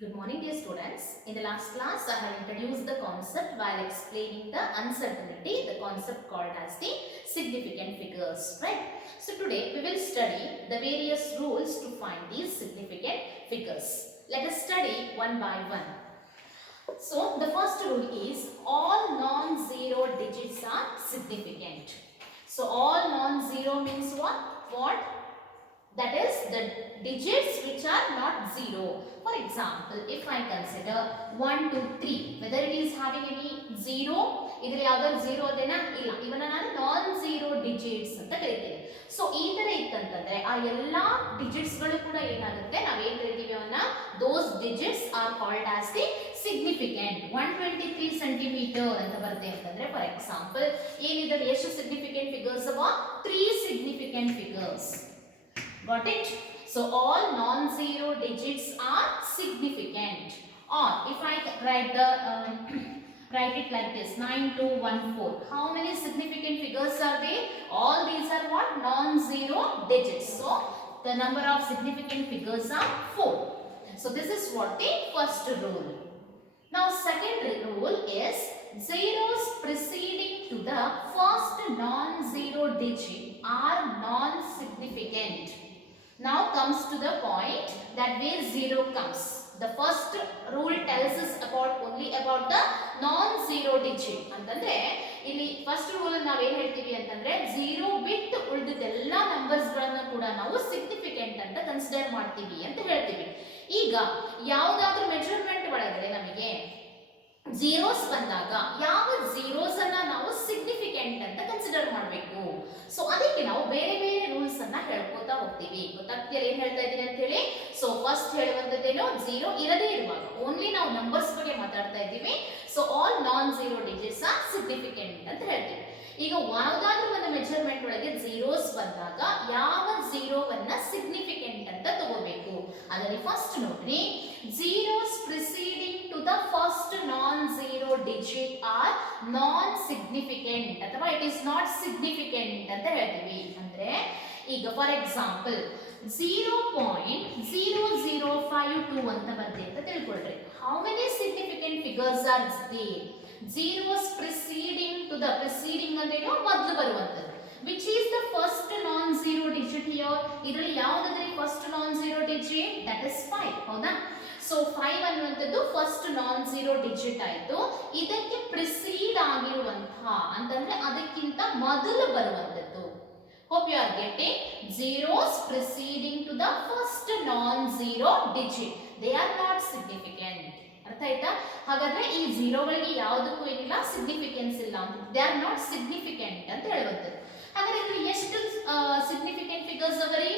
Good morning, dear students. In the last class, I have introduced the concept while explaining the uncertainty, the concept called as the significant figures, right? So today we will study the various rules to find these significant figures. Let us study one by one. So the first rule is all non-zero digits are significant. So all non-zero means what? That is the digits which are not zero. For example, if I consider 1, 2, 3, whether it is having any zero, ಇದರಲ್ಲಿ ಯಾವ್ದಾದ್ರು zero ಅದೇನಾ ಇಲ್ಲ, ಇವನ್ನ ನಾನು ನಾನ್ zero digits ಅಂತ ಕರಿತೀನಿ. ಸೊ ಈ ತರ ಇತ್ತಂತಂದ್ರೆ ಆ ಎಲ್ಲಾ ಡಿಜಿಟ್ಸ್ ಗಳು ಕೂಡ ಏನಾಗುತ್ತೆ, ನಾವೇನ್ ಕರಿತೀವಿ ಅವನ್ನ, those digits are called as the significant. 123 centimetre ಅಂತ ಬರುತ್ತೆ ಅಂತಂದ್ರೆ ಫಾರ್ ಎಕ್ಸಾಂಪಲ್ ಏನಿದೆ, ಎಷ್ಟು ಸಿಗ್ನಿಫಿಕೆಂಟ್ ಫಿಗರ್ಸ್ ಅವ? 3 significant figures. Got it? So all non-zero digits are significant. Or if I write it like this, 9214. How many significant figures are there? All these are what? Non-zero digits. So the number of significant figures are 4. So this is what the first rule. Now second rule is zeros preceding to the first non-zero digit are non-significant. Now comes to the point that where zero comes. The first rule tells us only about the non-zero digit. ಅಂತಂದ್ರೆ ಇಲ್ಲಿ first rule ನಾವು ಏನು ಹೇಳ್ತೀವಿ ಅಂತಂದ್ರೆ ಝೀರೋ ಬಿಟ್ ಉಳಿದೆಲ್ಲ ನಂಬರ್ಸ್ ಗಳನ್ನ ಕೂಡ ನಾವು ಸಿಗ್ನಿಫಿಕೆಂಟ್ ಅಂತ ಕನ್ಸಿಡರ್ ಮಾಡ್ತೀವಿ ಅಂತ ಹೇಳ್ತೀವಿ. ಈಗ ಯಾವುದಾದ್ರೂ ಮೆಜರ್ಮೆಂಟ್ ಒಳಗಡೆ ನಮಗೆ ಝೀರೋಸ್ ಬಂದಾಗ ಯಾವ ಝೀರೋಸ್ ಅನ್ನ ನಾವು ಸಿಗ್ನಿಫಿಕೆಂಟ್ ಅಂತ ಕನ್ಸಿಡರ್ ಮಾಡಬೇಕು. ಸೊ ಅದಕ್ಕೆ ನಾವು ಬೇರೆ ಬೇರೆ ರೂಲ್ಸ್ ಅನ್ನ ಹೇಳ್ಕೊತಾ ಹೋಗ್ತೀವಿ. ಗೊತ್ತಾಗ್ತಿಲ್ಲ ಏನ್ ಹೇಳ್ತಾ ಇದ್ದೀನಿ ಅಂತ ಹೇಳಿ? ಸೊ ಫಸ್ಟ್ ಹೇಳುವಂತದ್ದೇನು, ಝೀರೋ ಇರದೇ ಇರುವಾಗ ಓನ್ಲಿ ನಾವು ನಂಬರ್ಸ್ ಬಗ್ಗೆ ಮಾತಾಡ್ತಾ ಇದ್ದೀವಿ. So all non zero digits are significant ಅಂತ ಹೇಳ್ತೀವಿ. ಈಗ ಯಾವುದಾದ್ರೂ ಒಂದು ಮೆಜರ್ಮೆಂಟ್ ಒಳಗೆ ಝೀರೋಸ್ ಬಂದಾಗ ಯಾವ ಝೀರೋವನ್ನ ಸಿಗ್ನಿಫಿಕೆಂಟ್ ಅಂತ ತಗೋಬೇಕು. ಅದರಲ್ಲಿ ಫಸ್ಟ್ ನೋಡ್ರಿ, zeros preceding to the first non-zero digit are non-significant ಅಥವಾ it is not significant ಅಂತ ಹೇಳ್ತೀವಿ. ಅಂದ್ರೆ ಈಗ ಫಾರ್ ಎಕ್ಸಾಂಪಲ್ 0.0052 ಅಂತ ಬರುತ್ತೆ ಅಂತ ತಿಳ್ಕೊಳ್ರಿ. How many significant figures are there? Zeros preceding to the preceding ಅಂದ್ರೇನು, ಮೊದಲು ಬರುವಂತದ್ದು. Which is the first non-zero digit here? ಇದರಲ್ಲಿ ಯಾವುದಾದ್ರೆ first non-zero digit? That is 5. ಹೌದಾ? ಸೊ 5 ಅನ್ನುವಂಥದ್ದು ಫಸ್ಟ್ ನಾನ್ ಝೀರೋ ಡಿಜಿಟ್ ಆಯಿತು. ಇದಕ್ಕೆ ಪ್ರಿಸೀಡ್ ಆಗಿರುವಂತಹ ಅಂತಂದ್ರೆ ಅದಕ್ಕಿಂತ ಮೊದಲು ಬರುವಂಥದ್ದು. Hope you are getting. Zeros preceding to the first non zero digit, they are not significant. ಅರ್ಥ ಆಯ್ತಾ? ಹಾಗಾದ್ರೆ ಈ ಝೀರೋಗಳಿಗೆ ಯಾವುದಕ್ಕೂ ಏನಿಲ್ಲ, ಸಿಗ್ನಿಫಿಕೆನ್ಸ್ ಇಲ್ಲ ಅಂತ, ದೇ ಆರ್ ನಾಟ್ ಸಿಗ್ನಿಫಿಕೆಂಟ್ ಅಂತ ಹೇಳುವಂಥದ್ದು. ಹಾಗಾದ್ರೆ ಇಲ್ಲಿ ಎಷ್ಟು ಸಿಗ್ನಿಫಿಕೆಂಟ್ ಫಿಗರ್ಸ್ ಅವರಿ?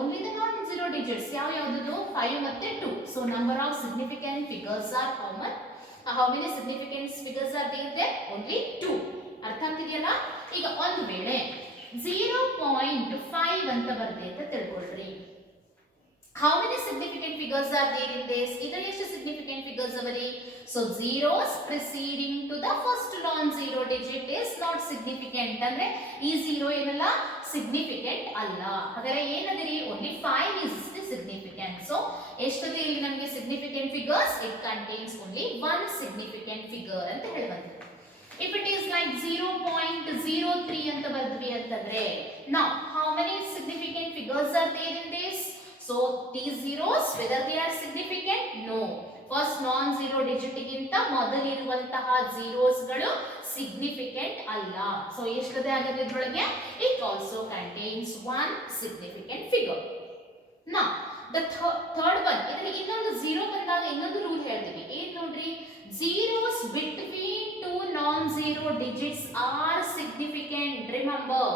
Only the non-zero digits. ಯಾವ್ದು? 5 ಮತ್ತೆ 2. So number of significant figures are common. How many significant figures are there? Only 2. ಅರ್ಥ ಆಗ್ತಿದೆಯಲ್ಲ? ಈಗ ಒಂದು ವೇಳೆ 0.5 ಅಂತ ಬರುತ್ತೆ ಅಂತ ತಿಳ್ಕೊಳ್ರಿ. How many significant figures are there in this? ಇದರಲ್ಲಿ ಎಷ್ಟು significant figures ಅವರಿ? So zeros preceding to the first non-zero digit is not significant. ಅಂದ್ರೆ ಈ zero ಏನಲ್ಲ, ಸಿಗ್ನಿಫಿಕೆಂಟ್ ಅಲ್ಲ. ಹಾಗಾದ್ರೆ ಏನದಿರಿ? Only 5 is the significant. So ಎಷ್ಟಿದೆ ಇಲ್ಲಿ ನಮಗೆ significant figures? It contains only one significant figure ಅಂತ ಹೇಳುವಂತೆ. If it is like 0.03 ಅಂತ ಬರ್ದ್ವಿ ಅಂತಂದ್ರೆ, now how many significant figures are there in this? So these zeros, whether they are significant? No. First non-zero digit ಗಿಂತ ಮೊದಲಿರುವಂತಹ zeros ಗಳು significant ಅಲ್ಲ. So ಎಷ್ಟಿದೆ ಹಾಗಾದ್ರೆ ಇದ್ರೊಳಗೆ? It also contains one significant figure. Now the third one, ಇದರಲ್ಲಿ ಇನ್ನೊಂದು zero ಬಂದಾಗ ಇನ್ನೊಂದು ರೂಲ್ ಹೇಳ್ತೀವಿ. ಏನ್ ನೋಡ್ರಿ, zeros between two non-zero digits are significant. Remember,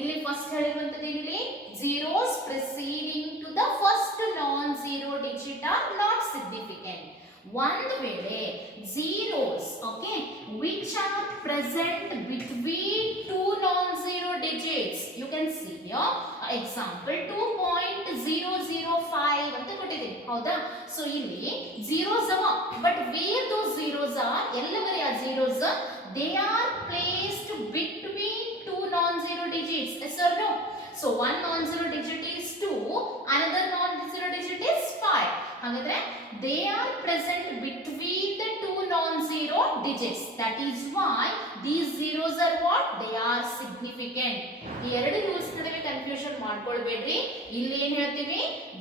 ಇಲ್ಲಿ ಫಸ್ಟ್ ಹೇಳಿರುವಂತದ್ದು ಇಲ್ಲಿ zeros preceding to the first non-zero digit are not significant. ಒಂದು ವೇಳೆ zeros, okay, which are present between two non-zero digits, you can see here example 2.005 ಅಂತ ಕೊಟ್ಟಿದ್ದೀನಿ. ಹೌದಾ? ಸೊ ಇಲ್ಲಿ zeros ಅವ, but where those zeros are, ಎಲ್ಲವರೆ ಆ zeros, they are placed between two non-zero digits. Yes or no? So one non-zero digit is 2, another non-zero digit is 5. ಹಾಗಾದ್ರೆ they are present between the two non-zero digits. That is why these zeros are what? They are significant. ಈ ಎರಡು ರೂಲ್ಸ್ ನಡುವೆ ಕನ್ಫ್ಯೂಷನ್ ಮಾಡ್ಕೊಳ್ಬೇಡ್ರಿ. ಇಲ್ಲಿ ಏನ್ ಹೇಳ್ತೀವಿ?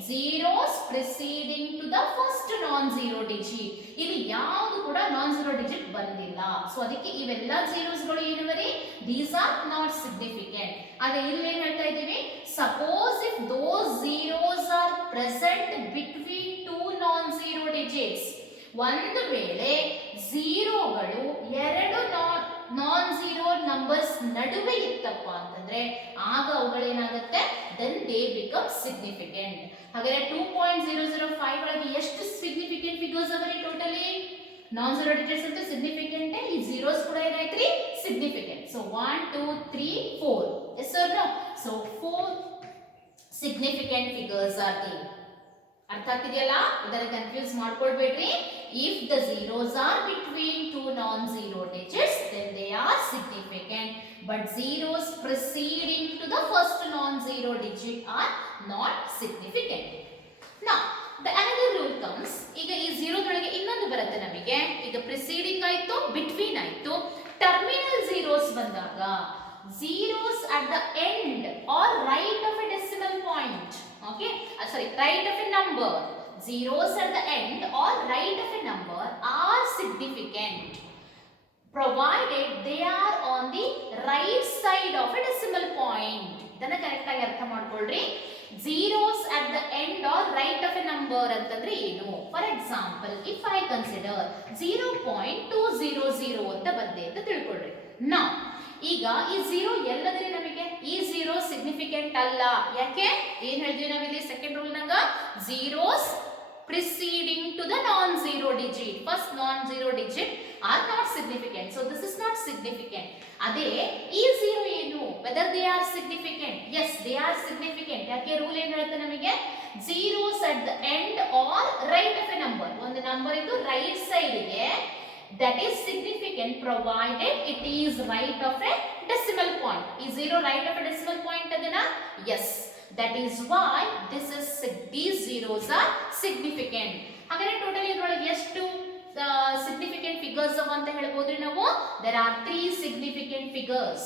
zeros preceding to the first non-zero digit. ಇಲ್ಲಿ ಯಾವುದು ಕೂಡ non-zero digit ಬಂದಿಲ್ಲ. ಸೊ ಅದಕ್ಕೆ ಇವೆಲ್ಲ zeros ಗಳು ಏನವರಿ? These are not significant. ಅದೇ ಇಲ್ಲಿ ಏನ್ ಹೇಳ್ತಾ ಇದ್ದೀವಿ? Suppose if those zeros are present between two non-zero digits. ಒಂದು ವೇಳೆ ಝೀರೋಗಳು ಎರಡು ನಾನ್-ಝೀರೋ ನಂಬರ್ಸ್ ನಡುವೆ ಇತ್ತಪ್ಪ ಅಂತಂದ್ರೆ ಆಗ ಅವುಗಳೇನಾಗುತ್ತೆ? then they become significant. ಹಾಗಾದ್ರೆ 2.005 ಒಳಗೆ ಎಷ್ಟು ಸಿಗ್ನಿಫಿಕೆಂಟ್ ಫಿಗರ್ಸ್ ಅವರಿ? ಟೋಟಲಿ ನಾನ್-ಝೀರೋ ಡಿಜಿಟ್ಸ್ ಅಂತ ಸಿಗ್ನಿಫಿಕೆಂಟ್, ಈ ಝೀರೋಸ್ ಕೂಡ ಏನಾಯ್ತ್ರಿ? Significant. So 1 2 3 4. Yes or no? So 4 significant figures are there. ಅರ್ಥ ಆಗ್ತಿದೆಯಲ್ಲ? ಇದನ್ನ ಕನ್ಫ್ಯೂಸ್ ಮಾಡ್ಕೊಳ್ಬೇಡ್ರಿ. if the zeros are between two non-zero digits then they are significant, but zeros preceding to the first non-zero digit are not significant. Now the another rule comes. ಈಗ ಈ ಝೀರೋದೊಳಗೆ ಇನ್ನೊಂದು ಬರುತ್ತೆ ನಮಗೆ. ಈಗ ಪ್ರಿಸೀಡಿಂಗ್ ಆಯ್ತು, ಬಿಟ್ವೀನ್ ಆಯ್ತು, ಟರ್ಮಿನಲ್ ಝೀರೋಸ್ ಬಂದಾಗ zeros at the end or right of a decimal point. Okay, sorry, right of a number. Zeros at the end or right of a number are significant provided they are on the right side of a decimal point. ಇದನ್ನ ಕರೆಕ್ಟ್ ಆಗಿ ಅರ್ಥ ಮಾಡ್ಕೊಳ್ರಿ. zeros at the end or right of a number ಅಂತಂದ್ರೆ ಏನು? For example if I consider 0.200 ಅಂತ ಬಂದೆ ಅಂತ ತಿಳ್ಕೊಳ್ರಿ. ನಾ ಈಗ ಈ ಝೀರೋ ಎಲ್ಲದ್ರೆ ನಮಗೆ ಈ ಝೀರೋ ಸಿಗ್ನಿಫಿಕೆಂಟ್ ಅಲ್ಲ. ಯಾಕೆ? ಏನ್ ಹೇಳಿದ್ವಿ ನಾವಿಲ್ಲಿ ಸೆಕೆಂಡ್ ರೂಲ್ ನಾಗ? zeros preceding to the non-zero digit, first non-zero digit are not significant. So this is not significant. ಅದೇ ಈ ಝೀರೋ ಏನು? whether they are significant? Yes, they are significant. ಯಾಕೆ? ರೂಲ್ ಏನ್ ಹೇಳುತ್ತೆ ನಮಗೆ? zeros at the end or right of a number. ಒಂದು ನಂಬರ್ ಇದು right side ಗೆ, that is significant provided it is right of a decimal point. Is zero right of a decimal point adana? Yes, that is why these zeros are significant. ಹಾಗಾದ್ರೆ ಟೋಟಲ್ ಇದರೊಳಗೆ ಎಷ್ಟು significant figures ಅವ ಅಂತ ಹೇಳ್ಬೋದ್ರಿ ನಾವು? There are 3 significant figures.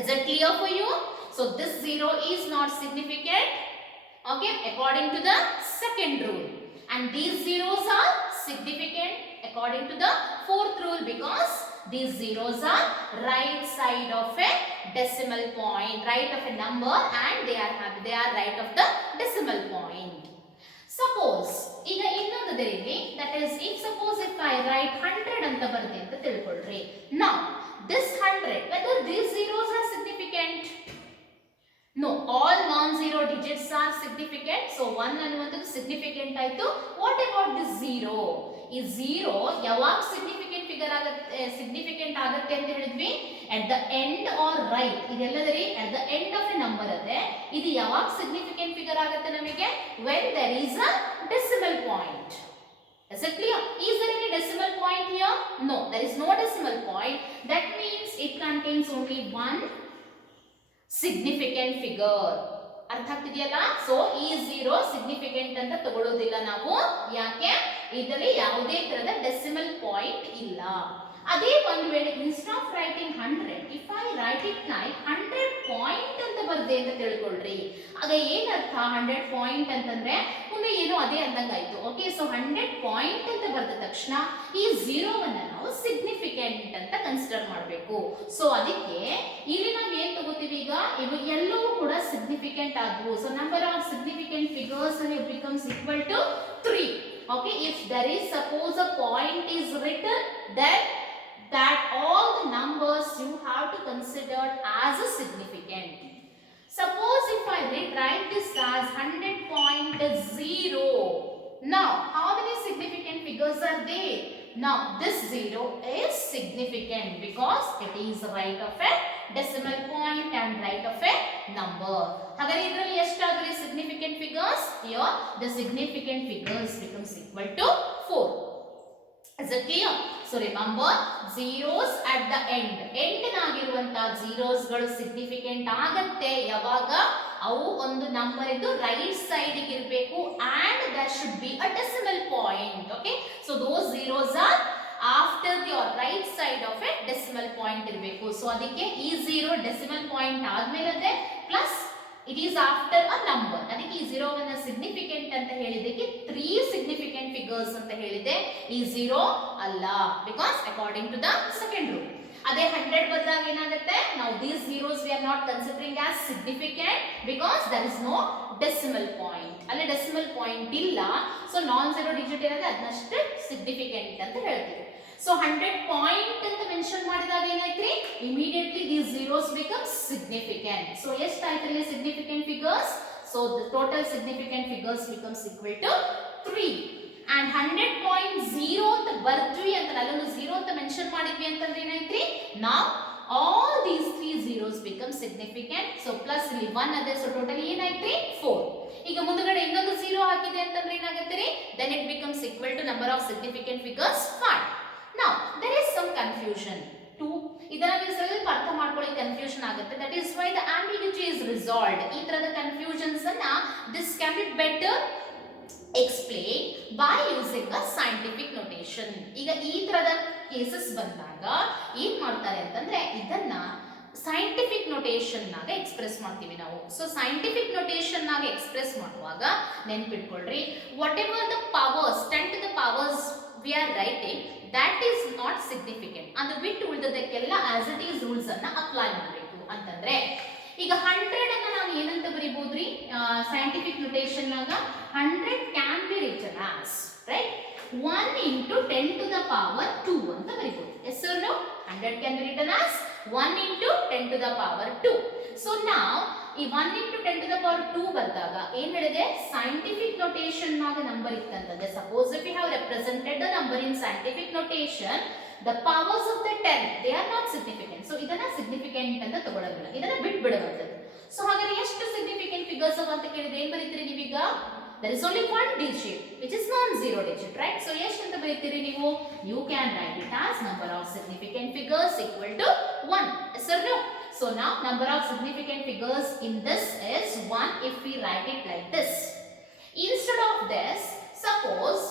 Is that clear for you? So this zero is not significant, okay, according to the second rule, and these zeros are significant according to the fourth rule because these zeros are right side of a decimal point, right of a number, and they are right of the decimal point. Suppose ಈಗ ಇನ್ನೊಂದು ಇದೆ, that is if I write 100 ಅಂತ ಬರುತ್ತೆ ಅಂತ ತಿಳ್ಕೊಳ್ರಿ. Now this 100, whether these zeros are significant? No, all non-zero digits are significant. So 1 ಅನ್ನುವುದು significant ಆಯ್ತು. What about this 0? ಈ 0 ಯಾವಾಗ ಸಿಗ್ನಿಫಿಕೆಂಟ್ ಆಗುತ್ತೆ ಅಂತ ಹೇಳಿದ್ವಿ? at the end or right. ಇದೆಲ್ಲದರಿ at the end of a number ಅದೇ. ಇದು ಯಾವಾಗ ಸಿಗ್ನಿಫಿಕೆಂಟ್ ಫಿಗರ್ ಆಗುತ್ತೆ ನಮಗೆ? when there is a decimal point. Is it clear? Is there any decimal point here? No, there is no decimal point. That means it contains only one significant figure. ಅರ್ಥ ಆಗ್ತಿದೆಯಲ್ಲ? ಸೊ ಈ 0 ಸಿಗ್ನಿಫಿಕೆಂಟ್ ಅಂತ ತಗೊಳ್ಳೋದಿಲ್ಲ ನಾವು. ಯಾಕೆ? ಇದರಲ್ಲಿ ಯಾವುದೇ ತರದ ಡೆಸಿಮಲ್ ಪಾಯಿಂಟ್ ಇಲ್ಲ. ಅದೇ ಒಂದು ವೇಳೆ instead of writing 100, if I right it like 100 ಪಾಯಿಂಟ್ ಅಂತ ಬರ್ದೆ ಅಂತ ತಿಳ್ಕೊಳ್ರಿ. ಆಗ ಏನರ್ಥ? 100 ಪಾಯಿಂಟ್ ಅಂತಂದ್ರೆ ಮುಂದೆ ಏನೋ ಅದೇ ಅಂದಂಗಾಯ್ತು. ಓಕೆ, ಸೊ 100 ಪಾಯಿಂಟ್ ಅಂತ ಬರ್ದ ತಕ್ಷಣ ಈ 0ವನ್ನ ನಾವು ಸಿಗ್ನಿಫಿಕೆಂಟ್ ಅಂತ ಕನ್ಸಿಡರ್ ಮಾಡಬೇಕು. ಸೊ ಅದಕ್ಕೆ ಇಲ್ಲಿ ನಾವು ಏನ್ ತಗೋತೀವಿ? ಈಗ ಇವು ಎಲ್ಲವೂ ಕೂಡ ಸಿಗ್ನಿಫಿಕೆಂಟ್ ಆದವು. So number of significant figures becomes equal to 3. Okay, if there is suppose a point is written, then that all the numbers you have to consider as a significant. Suppose if I write this as 100.0. Now how many significant figures are there? Now this 0 is significant because it is right of a decimal point and right of a number. ಹಾಗಾದ್ರೆ ಇದರಲ್ಲಿ ಎಷ್ಟಾದ್ರೆ significant figures? Here the significant figures becomes equal to 4. Is it clear? So remember, zeros at the end. End ನಾಗಿರುವಂತ zeros ಗಳು significant ಆಗತ್ತೆ ಯಾವಾಗ ಅವು ಒಂದು ನಂಬರ್ ಇದ್ದು ರೈಟ್ ಸೈಡ್ ಗೆ ಇರಬೇಕು and there should be a decimal point. Okay, so those zeros are after the or right side of a decimal point ಇರಬೇಕು. So ಅದಕ್ಕೆ ಈ zero decimal point ಆದ್ಮೇಲೆ ಅದೇ plus it is after a number. ಅದಕ್ಕೆ ಈ 0 ವನ್ನು significant ಅಂತ ಹೇಳಿದಕ್ಕೆ 3 significant figures ಅಂತ ಹೇಳಿದೆ. ಈ 0 ಅಲ್ಲ because according to the second rule. ಅದೇ 100 ಬಂದಾಗ ಏನಾಗುತ್ತೆ, now these zeros we are not considering as significant because there is no decimal point. ಅಲ್ಲಿ decimal point ಇಲ್ಲ, so non zero digit ಇರೋದು ಅದನ್ನಷ್ಟೇ significant ಅಂತ ಹೇಳ್ತೀವಿ. So 100 point ಅಂತ ಮೆನ್ಷನ್ ಮಾಡಿದಾಗ ಏನಾಯ್ತ್ರಿ, immediately these zeros become significant. So ಎಷ್ಟಾಯ್ತಲ್ಲಿ significant figures? So the total significant figures becomes equal to 3. And 100.0 ಅಂತ ಬರ್ದ್ವಿ ಅಂತ ಅಲ್ಲೊಂದು 0 ಅಂತ ಮೆನ್ಷನ್ ಮಾಡಿದ್ವಿ ಅಂತಂದ್ರೆ ಏನಾಯ್ತ್ರಿ, now all these 3 zeros become significant. So plus ಇಲ್ಲಿ 1 ಅದೇ, so total ಏನಾಯ್ತ್ರಿ 4. ಈಗ ಮುಂದಗಡೆ ಇನ್ನೊಂದು 0 ಹಾಕಿದೆ ಅಂತಂದ್ರೆ ಏನಾಗುತ್ತೆ ರೀ, then it becomes equal to number of significant figures 5. Now there is some confusion too. ಇದನ್ನ ನೀವು ಸ್ವಲ್ಪ ಅರ್ಥ ಮಾಡ್ಕೊಳ್ಳಿ, ಕನ್ಫ್ಯೂಷನ್ ಆಗುತ್ತೆ. That is why the ambiguity is resolved. ಈ ತರದ ಕನ್ಫ್ಯೂಷನ್ಸ್ ಅನ್ನ this can be better explain by using a scientific notation. ಈಗ ಈ ತರದ ಕೇಸಸ್ ಬಂದಾಗ ಏನ್ ಮಾಡ್ತಾರೆ ಅಂತಂದ್ರೆ ಇದನ್ನ ಸೈಂಟಿಫಿಕ್ ನೋಟೇಷನ್ ನಾಗ ಎಕ್ಸ್ಪ್ರೆಸ್ ಮಾಡ್ತೀವಿ ನಾವು. ಸೊ ಸೈಂಟಿಫಿಕ್ ನೋಟೇಷನ್ ನಾಗ ಎಕ್ಸ್ಪ್ರೆಸ್ ಮಾಡುವಾಗ ನೆನ್ಪಿಟ್ಕೊಳ್ರಿ, whatever the powers 10 to the powers we are writing, that is not significant. ಅದು ಬಿಟ್ಟು ಉಳಿದದಕ್ಕೆಲ್ಲ as it is ರೂಲ್ಸ್ ಅನ್ನ ಅಪ್ಲೈ ಮಾಡಬೇಕು. ಅಂತಂದ್ರೆ ಈಗ 100 ಅನ್ನ ನಾವು ಏನಂತ ಬರೀಬಹುದ್ರಿ, ಸೈಂಟಿಫಿಕ್ ನೋಟೇಷನ್ ನಾಗ 100 can be written as right 1 into 10 to the power 2 ಅಂತ ಬರೀಬಹುದು. yes or no? 100 can be written as 1 into 10 to the power 2. So now ಈ 1 into 10 to the power 2 ಬಂದಾಗ ಏನ್ ಹೇಳಿದೆ, scientific notation ನಾಗ ನಂಬರ್ ಇತ್ತಂತಂದ್ರೆ, suppose if you have represented the number in scientific notation, the powers of the 10 they are not significant. So ಇದನ್ನ significant ಅಂತ ತಗೊಳ್ಳೋದಿಲ್ಲ, ಇದನ್ನ ಬಿಟ್ಬಿಡುವಂತದ್ದು. ಸೊ ಹಾಗಾದ್ರೆ ಎಷ್ಟು significant figures ಅವ ಅಂತ ಕೇಳಿದ್ರೆ ಏನ್ ಬರೀತೀರಿ ನೀವೀಗ, there is only one digit which is non-zero digit, right? So ಎಷ್ಟು ಅಂತ ಬರೀತೀರಿ ನೀವು, you can write it as number of significant figures equal to 1. yes or no? So now number of significant figures in this is 1 if we write it like this. Instead of this, suppose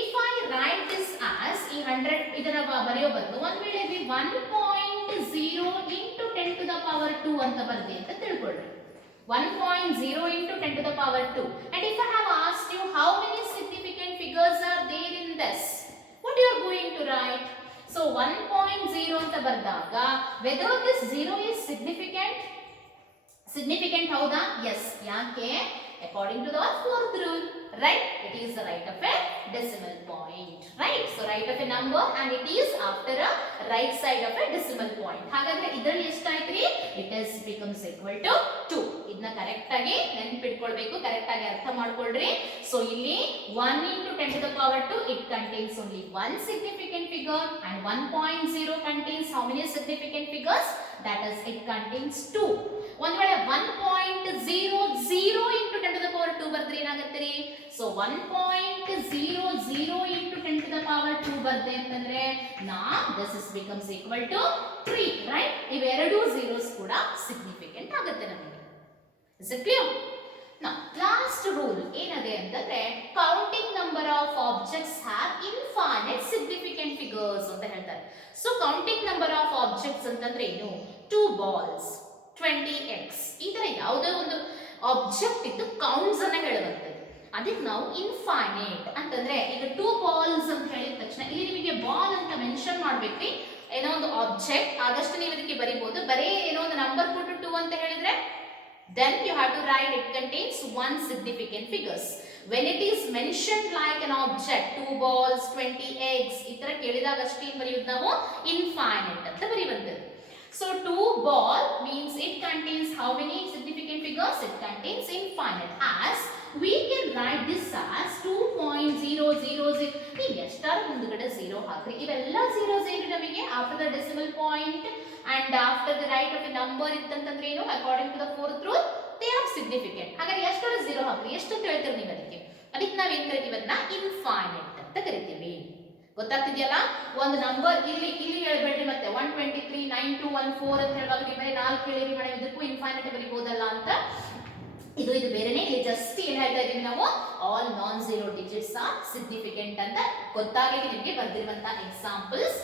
if I write this as ಈ 100 ಇದನ್ನ ಬರೆಯೋ ಬದಲು ಒಂದು ವೇಳೆ 1.0 into 10 to the power 2 ಅಂತ ಬರ್ದಿ ಅಂತ ತಿಳ್ಕೊಳ್ಳಿ. 1.0 into 10 to the power 2. And if I have asked you how many significant figures are there in this, what you are going to write? So 1.0 ಅಂತ ಬರ್ದಾಗ whether this 0 is significant ಹೌದಾ? yes. ಯಾಕೆ? according to the fourth rule, right? It is the right of a decimal point, right? So right of a number and it is after a right side of a decimal point. ಹಾಗಾದ್ರೆ ಇದರಲ್ಲಿ ಎಷ್ಟಾಯ್ತ್ರಿ, it is becomes equal to 2. ಇದನ್ನ ಕರೆಕ್ಟ್ ಆಗಿ ನೆನಪಿಟ್ಕೊಳ್ಬೇಕು, ಕರೆಕ್ಟ್ ಆಗಿ ಅರ್ಥ ಮಾಡ್ಕೊಳ್ರಿ. ಸೊ ಇಲ್ಲಿ 1 into 10 to the power 2 it contains only one significant figure and 1.0 contains how many significant figures? That is it contains 2. ಒಂದ್ ವೇಳೆ 1.00 into 10 to the power 2 ಬರ್ದ್ರೆ ಏನಾಗುತ್ತೆ ರೀ, ಸೊ 1.00 into 10 to the power 2 ಬರ್ದೆ ಅಂತಂದ್ರೆ now this is becomes equal to 3, right? ಇವೆರಡು zeros ಕೂಡ significant ಆಗುತ್ತೆ ನಮಗೆ. is it clear? now last rule ಏನದೆ ಅಂತಂದ್ರೆ counting number of objects have infinite significant figures ಅಂತ ಹೇಳ್ತಾರೆ. so counting number of objects ಅಂತಂದ್ರೆ ಏನು, 2 balls 20x ಈ ತರ ಯಾವುದೇ ಒಂದು ಆಬ್ಜೆಕ್ಟ್ ಇದ್ದು ಕೌಂಟ್ಸ್ ಅನ್ನ ಹೇಳುವಂಥದ್ದು, ಅದಕ್ಕೆ ನಾವು ಇನ್ಫೈನೈಟ್ ಅಂತಂದ್ರೆ ಈಗ 2 balls ಅಂತ ಹೇಳಿದ ತಕ್ಷಣ ಇಲ್ಲಿ ನಿಮಗೆ ಬಾಲ್ ಅಂತ ಮೆನ್ಷನ್ ಮಾಡ್ಬೇಕ್ರಿ, ಏನೋ ಒಂದು ಆಬ್ಜೆಕ್ಟ್ ಆದಷ್ಟು ನೀವು ಇದಕ್ಕೆ ಬರೀಬಹುದು. ಬರೀ ಏನೋ ಒಂದು ನಂಬರ್ ಕೊಟ್ಟು 2 ಅಂತ ಹೇಳಿದ್ರೆ then you have to write it contains one significant figures. when it is mentioned like an object 2 balls 20 eggs ಈ ತರ ಕೇಳಿದಾಗ ಅಷ್ಟೇ ಏನು ಬರೆಯೋದು ನಾವು, ಇನ್ಫೈನೈಟ್ ಅಂತ ಬರೆಯುವಂಥದ್ದು. So 2 ball means it contains how many significant figures? It contains infinite. As we can write this as 2.000. ನೀವು ಎಷ್ಟಾರ ಮುಂದಗಡೆ 0 ಹಾಕ್ರಿ, ಇವೆಲ್ಲ 0 ನಮಗೆ after the decimal point and after the right of a number ಇತ್ತಂತಂದ್ರೆ ಏನು, according to the fourth rule they are significant. ಹಾಗಾದ್ರೆ ಎಷ್ಟಾರ 0 ಹಾಕ್ರಿ, ಎಷ್ಟು ಅಂತ ಹೇಳ್ತೀರಿ ನೀವು ಅದಕ್ಕೆ ನಾವು ಏನ್ ಕರಿತೀವಿ, ಅದನ್ನ ಇನ್ಫೈನೈಟ್ ಅಂತ ಕರಿತೀವಿ. ಗೊತ್ತಾಗ್ತಿದೆಯಲ್ಲ? ಒಂದು ನಂಬರ್ ಇಲ್ಲಿ ಹೇಳ್ಬೇಡ್ರಿ ಮತ್ತೆ 123 9214 ಅಂತ ಹೇಳುವಾಗ ನೀವು ಬರೀ 4 ಹೇಳಿರಿ ಮೇಡಮ್ ಇದಕ್ಕೂ ಇನ್ಫೈನೈಟ್ ಬರೀಬಹುದಲ್ಲ ಅಂತ. ಇದು ಬೇರೆನೇ. ಇಲ್ಲಿ ಜಸ್ಟ್ ಏನ್ ಹೇಳ್ತಾ ಇದೀವಿ ನಾವು, all non zero digits are significant ಅಂತ ಗೊತ್ತಾಗಲಿ ನಿಮಗೆ ಬರ್ದಿರುವಂತ examples.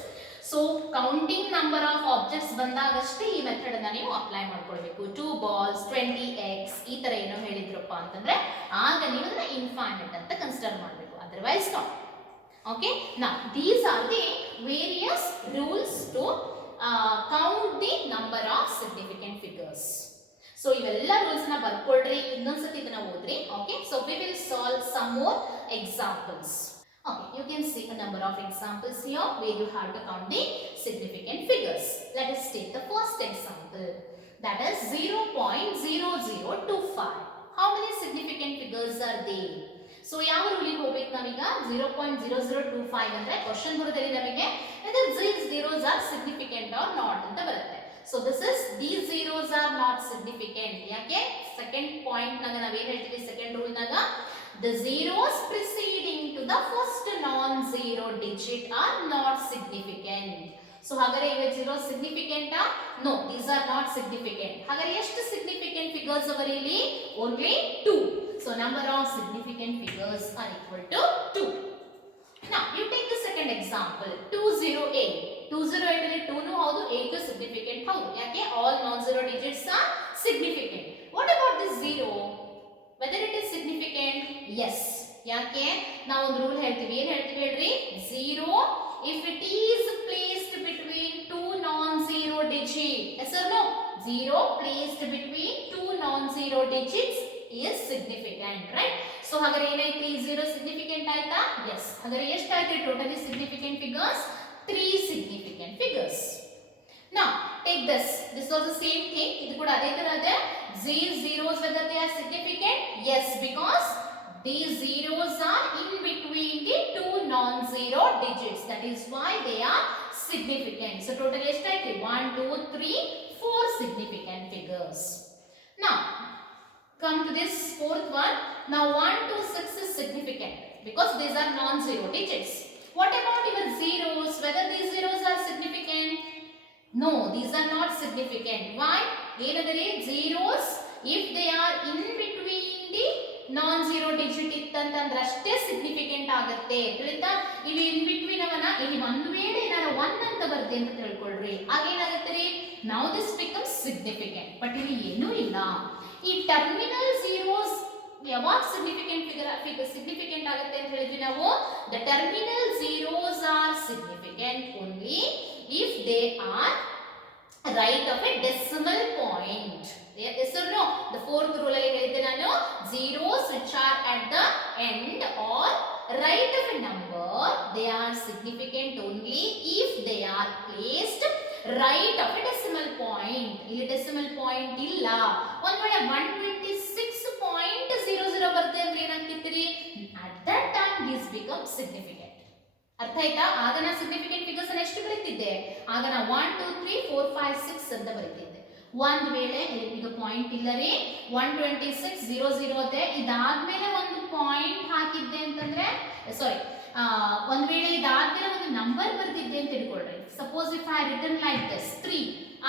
So counting number of objects ಬಂದಾಗಷ್ಟೇ ಈ ಮೆಥಡ್ ಅನ್ನ ನೀವು ಅಪ್ಲೈ ಮಾಡ್ಕೊಳ್ಬೇಕು. 2 balls 20x ಈ ತರ ಏನೋ ಹೇಳಿದ್ರಪ್ಪ ಅಂತಂದ್ರೆ ಆಗ ನೀವು ಅದನ್ನ ಇನ್ಫೈನೈಟ್ ಅಂತ ಕನ್ಸಿಡರ್ ಮಾಡಬೇಕು, otherwise not. Okay, now these are the various rules to count the number of significant figures. So ಇವೆಲ್ಲ ರೂಲ್ಸ್ ನ ಬರ್ಕೊಳ್ರಿ, ಇನ್ನೊಂದ್ಸತಿ ಇದನ್ನ ಓದ್ರಿ. Okay, so we will solve some more examples. Okay, you can see a number of examples here where you have to count the significant figures. Let us take the first example, that is 0.0025. How many significant figures are there? So ಯಾವ ರೂಲಿಗೆ ಹೋಗ್ಬೇಕು ನಾವೀಗ? 0.0025 ಅಂದ್ರೆ ಕ್ವಶನ್ ಬರೋದ್ರಲ್ಲಿ ನಮಗೆ whether these zeros are significant or not ಅಂತ ಬರುತ್ತೆ. So this is these zeros are not significant. ಯಾಕೆ? ಸೆಕೆಂಡ್ ಪಾಯಿಂಟ್ ನಾಗ ನಾವೇನ್ ಹೇಳ್ತೀವಿ, ಸೆಕೆಂಡ್ ರೂಲ್ ನಾಗ the zeros preceding to the first non-zero digit are not significant. So ಹಾಗಾದ್ರೆ ಇವೆ zeros significant ಆ? No, these are not significant. ಹಾಗಾದ್ರೆ ಎಷ್ಟು significant figures ಅವರ ಇಲ್ಲಿ? Only 2. So number of significant figures are equal to 2. Now you take the second example, 208. 208 ಅಲ್ಲಿ 2 ನು ಹೌದು, 8 ನು significant ಹೌದು. ಯಾಕೆ? all non-zero digits are significant. What about this 0? Whether it is significant? Yes. ಯಾಕೆ? ನಾವು ಒಂದು ರೂಲ್ ಹೇಳ್ತೀವಿ, ಏನು ಹೇಳ್ತೀವಿ ಹೇಳ್ರಿ? 0 if it is placed between two non-zero digits. Yes or no? 0 placed between two non-zero digits is significant, right? So ಹಾಗಾದ್ರೆ ಏನಾಯ್ತು? ಈ 0 significant ಆಯ್ತಾ? Yes. ಹಾಗಾದ್ರೆ ಎಷ್ಟಾಯ್ತು totally significant figures? 3 significant figures. Now take this. This was the same thing. ಇದು ಕೂಡ ಅದೇ ತರ ಇದೆ. These zeros whether they are significant? Yes, because these zeros are in between the two non-zero digits. That is why they are significant. So total ಎಷ್ಟಾಯ್ತು? 1 2 3 4 significant figures. Now come to this fourth one. Now 1 to 6 is significant because these are non-zero digits. What about your zeros? Whether these zeros are significant? No, these are not significant. Why? ಏನಂದ್ರೆ zeros if they are in between the non-zero digit ಇತ್ತಂತಂದ್ರೆ ಅಷ್ಟೇ significant ಆಗುತ್ತೆ. ತಿಳಿತಾ? ಇವು in between ಅವನ ಇಲ್ಲಿ ಒಂದು ವೇಳೆ ಏನಾರ 1 ಅಂತ ಬರುತ್ತೆ ಅಂತ ತಿಳ್ಕೊಳ್ರಿ, ಆಗೇನಾಗುತ್ತೆ ರೀ? Now this becomes significant. But ಇಲ್ಲಿ ಏನೂ ಇಲ್ಲ. ಈ ಟರ್ಮಿನಲ್ zeros ಯಾವಾಗ significant ಆಗುತ್ತೆ ಅಂತ ಹೇಳಿದ್ವಿ ನಾವು? The terminal zeros are significant only if they are right of a decimal point. Yes or no? The fourth rule ಅಲ್ಲಿ ಹೇಳಿದ್ದೆ ನಾನು, zeros which are at the end or right of a number, they are significant only if they are placed right of a decimal point. ಇಲ್ಲಿ decimal point ಇಲ್ಲ. ಒಂದ್ ವೇಳೆ 126.00 ಬರುತ್ತೆ ಅಂದ್ರೆ ಏನಾಗ್ತಿತ್ತು? At that time this becomes significant. ಅರ್ಥ ಆಯ್ತಾ? ಆಗ ನಾ ಸಿಗ್ನಿಫಿಕೆಂಟ್ ಫಿಗರ್ಸ್ ಅನ್ನು ಎಷ್ಟು ಬರೀತಿದ್ದೆ? ಆಗ ನಾ 1 2 3 4 5 6 ಅಂತ ಬರೀತಿದ್ದೆ. ಒಂದ್ ವೇಳೆ ಈಗ ಪಾಯಿಂಟ್ ಇಲ್ಲ ರೀ, 126.00 ಇದೆ, ಇದಾದ್ಮೇಲೆ ಒಂದು ಪಾಯಿಂಟ್ ಹಾಕಿದ್ದೆ ಅಂತಂದ್ರೆ ಸಾರಿ, ಒಂದ್ ವೇಳೆ ಇದಾದ್ಮೇಲೆ ಒಂದು ನಂಬರ್ ಬರ್ತಿದ್ದೆ ಅಂತ ತಿಳ್ಕೊಳ್ರಿ. Suppose if I written like this 3,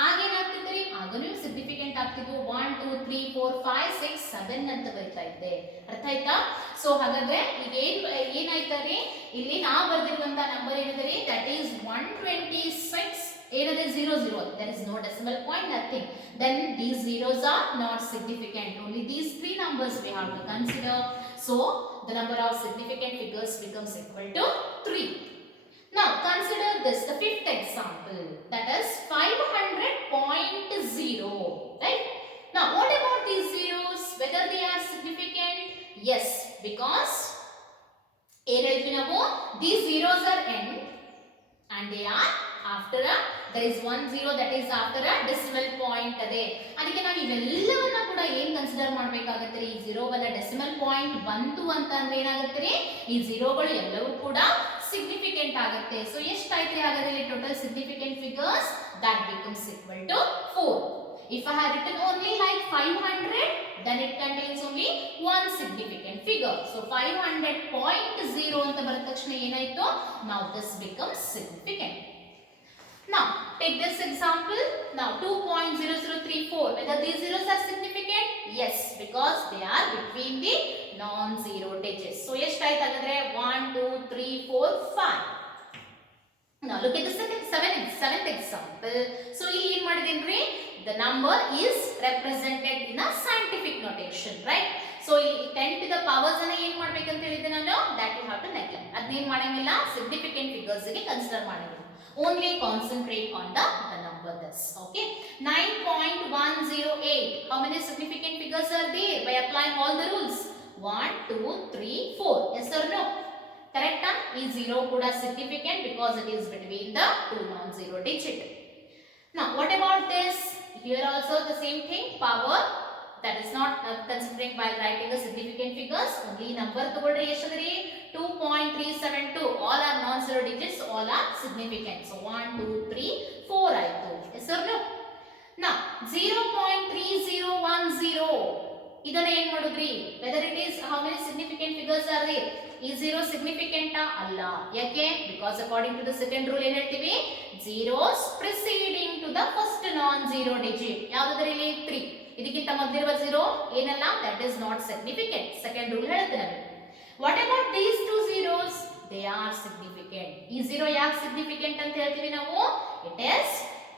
ಆಗೇನಾಗ್ತಿದ್ರಿ? ಆಗ ನೀವು ಸಿಗ್ನಿಫಿಕೆಂಟ್ ಆಗ್ತಿದ್ವು. 1 2 3 4 5 6 7 ಅಂತ ಬರೀತಾ ಇದ್ದೆ. ಅರ್ಥ ಆಯ್ತಾ? ಸೊ ಹಾಗಾದ್ರೆ ಈಗ ಏನಾಯ್ತಾರಿ? ಇಲ್ಲಿ ನಾ ಬರ್ದಿರುವಂತ ನಂಬರ್ ಏನಿದೆ? ದಟ್ ಈಸ್ 126 ಏನದೆ 00. there is no decimal point, nothing. Then these zeros are not significant. Only these three numbers we have to consider. So the number of significant figures becomes equal to 3. Now consider this, the fifth example, that is 500.0. Right? Now what about these zeros? Whether they are significant? Yes, because these zeros are end and they are after a, there is one zero that is after a decimal point ade. ಅದಕ್ಕೆ ನಾವು ಇವೆಲ್ಲವನ್ನ ಕೂಡ ಏನು ಕನ್ಸಿಡರ್ ಮಾಡಬೇಕಾಗುತ್ತೆ? ಈ ಝೀರೋವನ್ನ decimal point ಬಂತು ಅಂತ ಅಂದ್ರೆ ಏನಾಗುತ್ತೆ? ಈ ಝೀರೋಗಳು ಎಲ್ಲವೂ ಕೂಡ ಸಿಗ್ನಿಫಿಕೆಂಟ್ ಆಗುತ್ತೆ. ಸೊ ಎಷ್ಟಾಯ್ತು ಹಾಗಾದ್ರೆ total significant figures? that becomes equal to 4. If I had written only like 500, then it contains only one significant figure. So 500.0 ಅಂತ ಬರೆದ ತಕ್ಷಣ ಏನಾಯ್ತು? Now this becomes significant. Now take this example. Now 2.0034. Whether these zeros are significant? Yes, because they are between the non-zero digits. So ಎಷ್ಟಾಯ್ತು ಹಾಗಾದ್ರೆ? 1, 2, 3, 4, 5. Now look at the seventh example. So ಇಲ್ಲಿ ಏನು ಮಾಡಿದೀನಿ? The number is represented in a scientific notation, right? So ಇಲ್ಲಿ 10 to the powers ಅನ್ನು ಏನು ಮಾಡಬೇಕು ಅಂತ ಹೇಳಿದೆ ನಾನು? That you have to neglect. ಅದನ್ನೇನು ಮಾಡಂಗಿಲ್ಲ, significant figures ಗೆ ಕನ್ಸಿಡರ್ ಮಾಡಂಗಿಲ್ಲ. Only concentrate on the number this. Okay. 9.108. How many significant figures are there by applying all the rules? 1, 2, 3, 4. Yes or no? Correct? Is 0 kuda significant because it is between the two non-zero digit. Now what about this? Here also the same thing. Power. That is not considering while writing the significant figures. Only number ತಗೊಳ್ರಿ ಎಷ್ಟಿದೆ? 2.372. All are non-zero digits. All are significant. So 1, 2, 3, 4 ಆಯ್ತು. Yes or no? Now 0.3010. ಇದನ್ನ ಏನ್ ಮಾಡುದ್ರಿ? Whether it is how many significant figures are there? Is 0 significant ಅಲ್ಲ. ಯಾಕೆ? Because according to the second rule ಏನು ಹೇಳ್ತೀವಿ? Zeros preceding to the first non-zero digit. ಯಾವ್ದಾದ್ರಲ್ಲಿ? 3. ಇದಕ್ಕಿಂತ ಮೊದಲಿರುವ 0 ಏನಲ್ಲ? That is not significant. Second rule ಹೇಳುತ್ತೆ ನಮಗೆ. What about these two zeros? They are significant. ಈ 0 ಯಾಕೆ significant ಅಂತ ಹೇಳ್ತೀವಿ ನಾವು? It is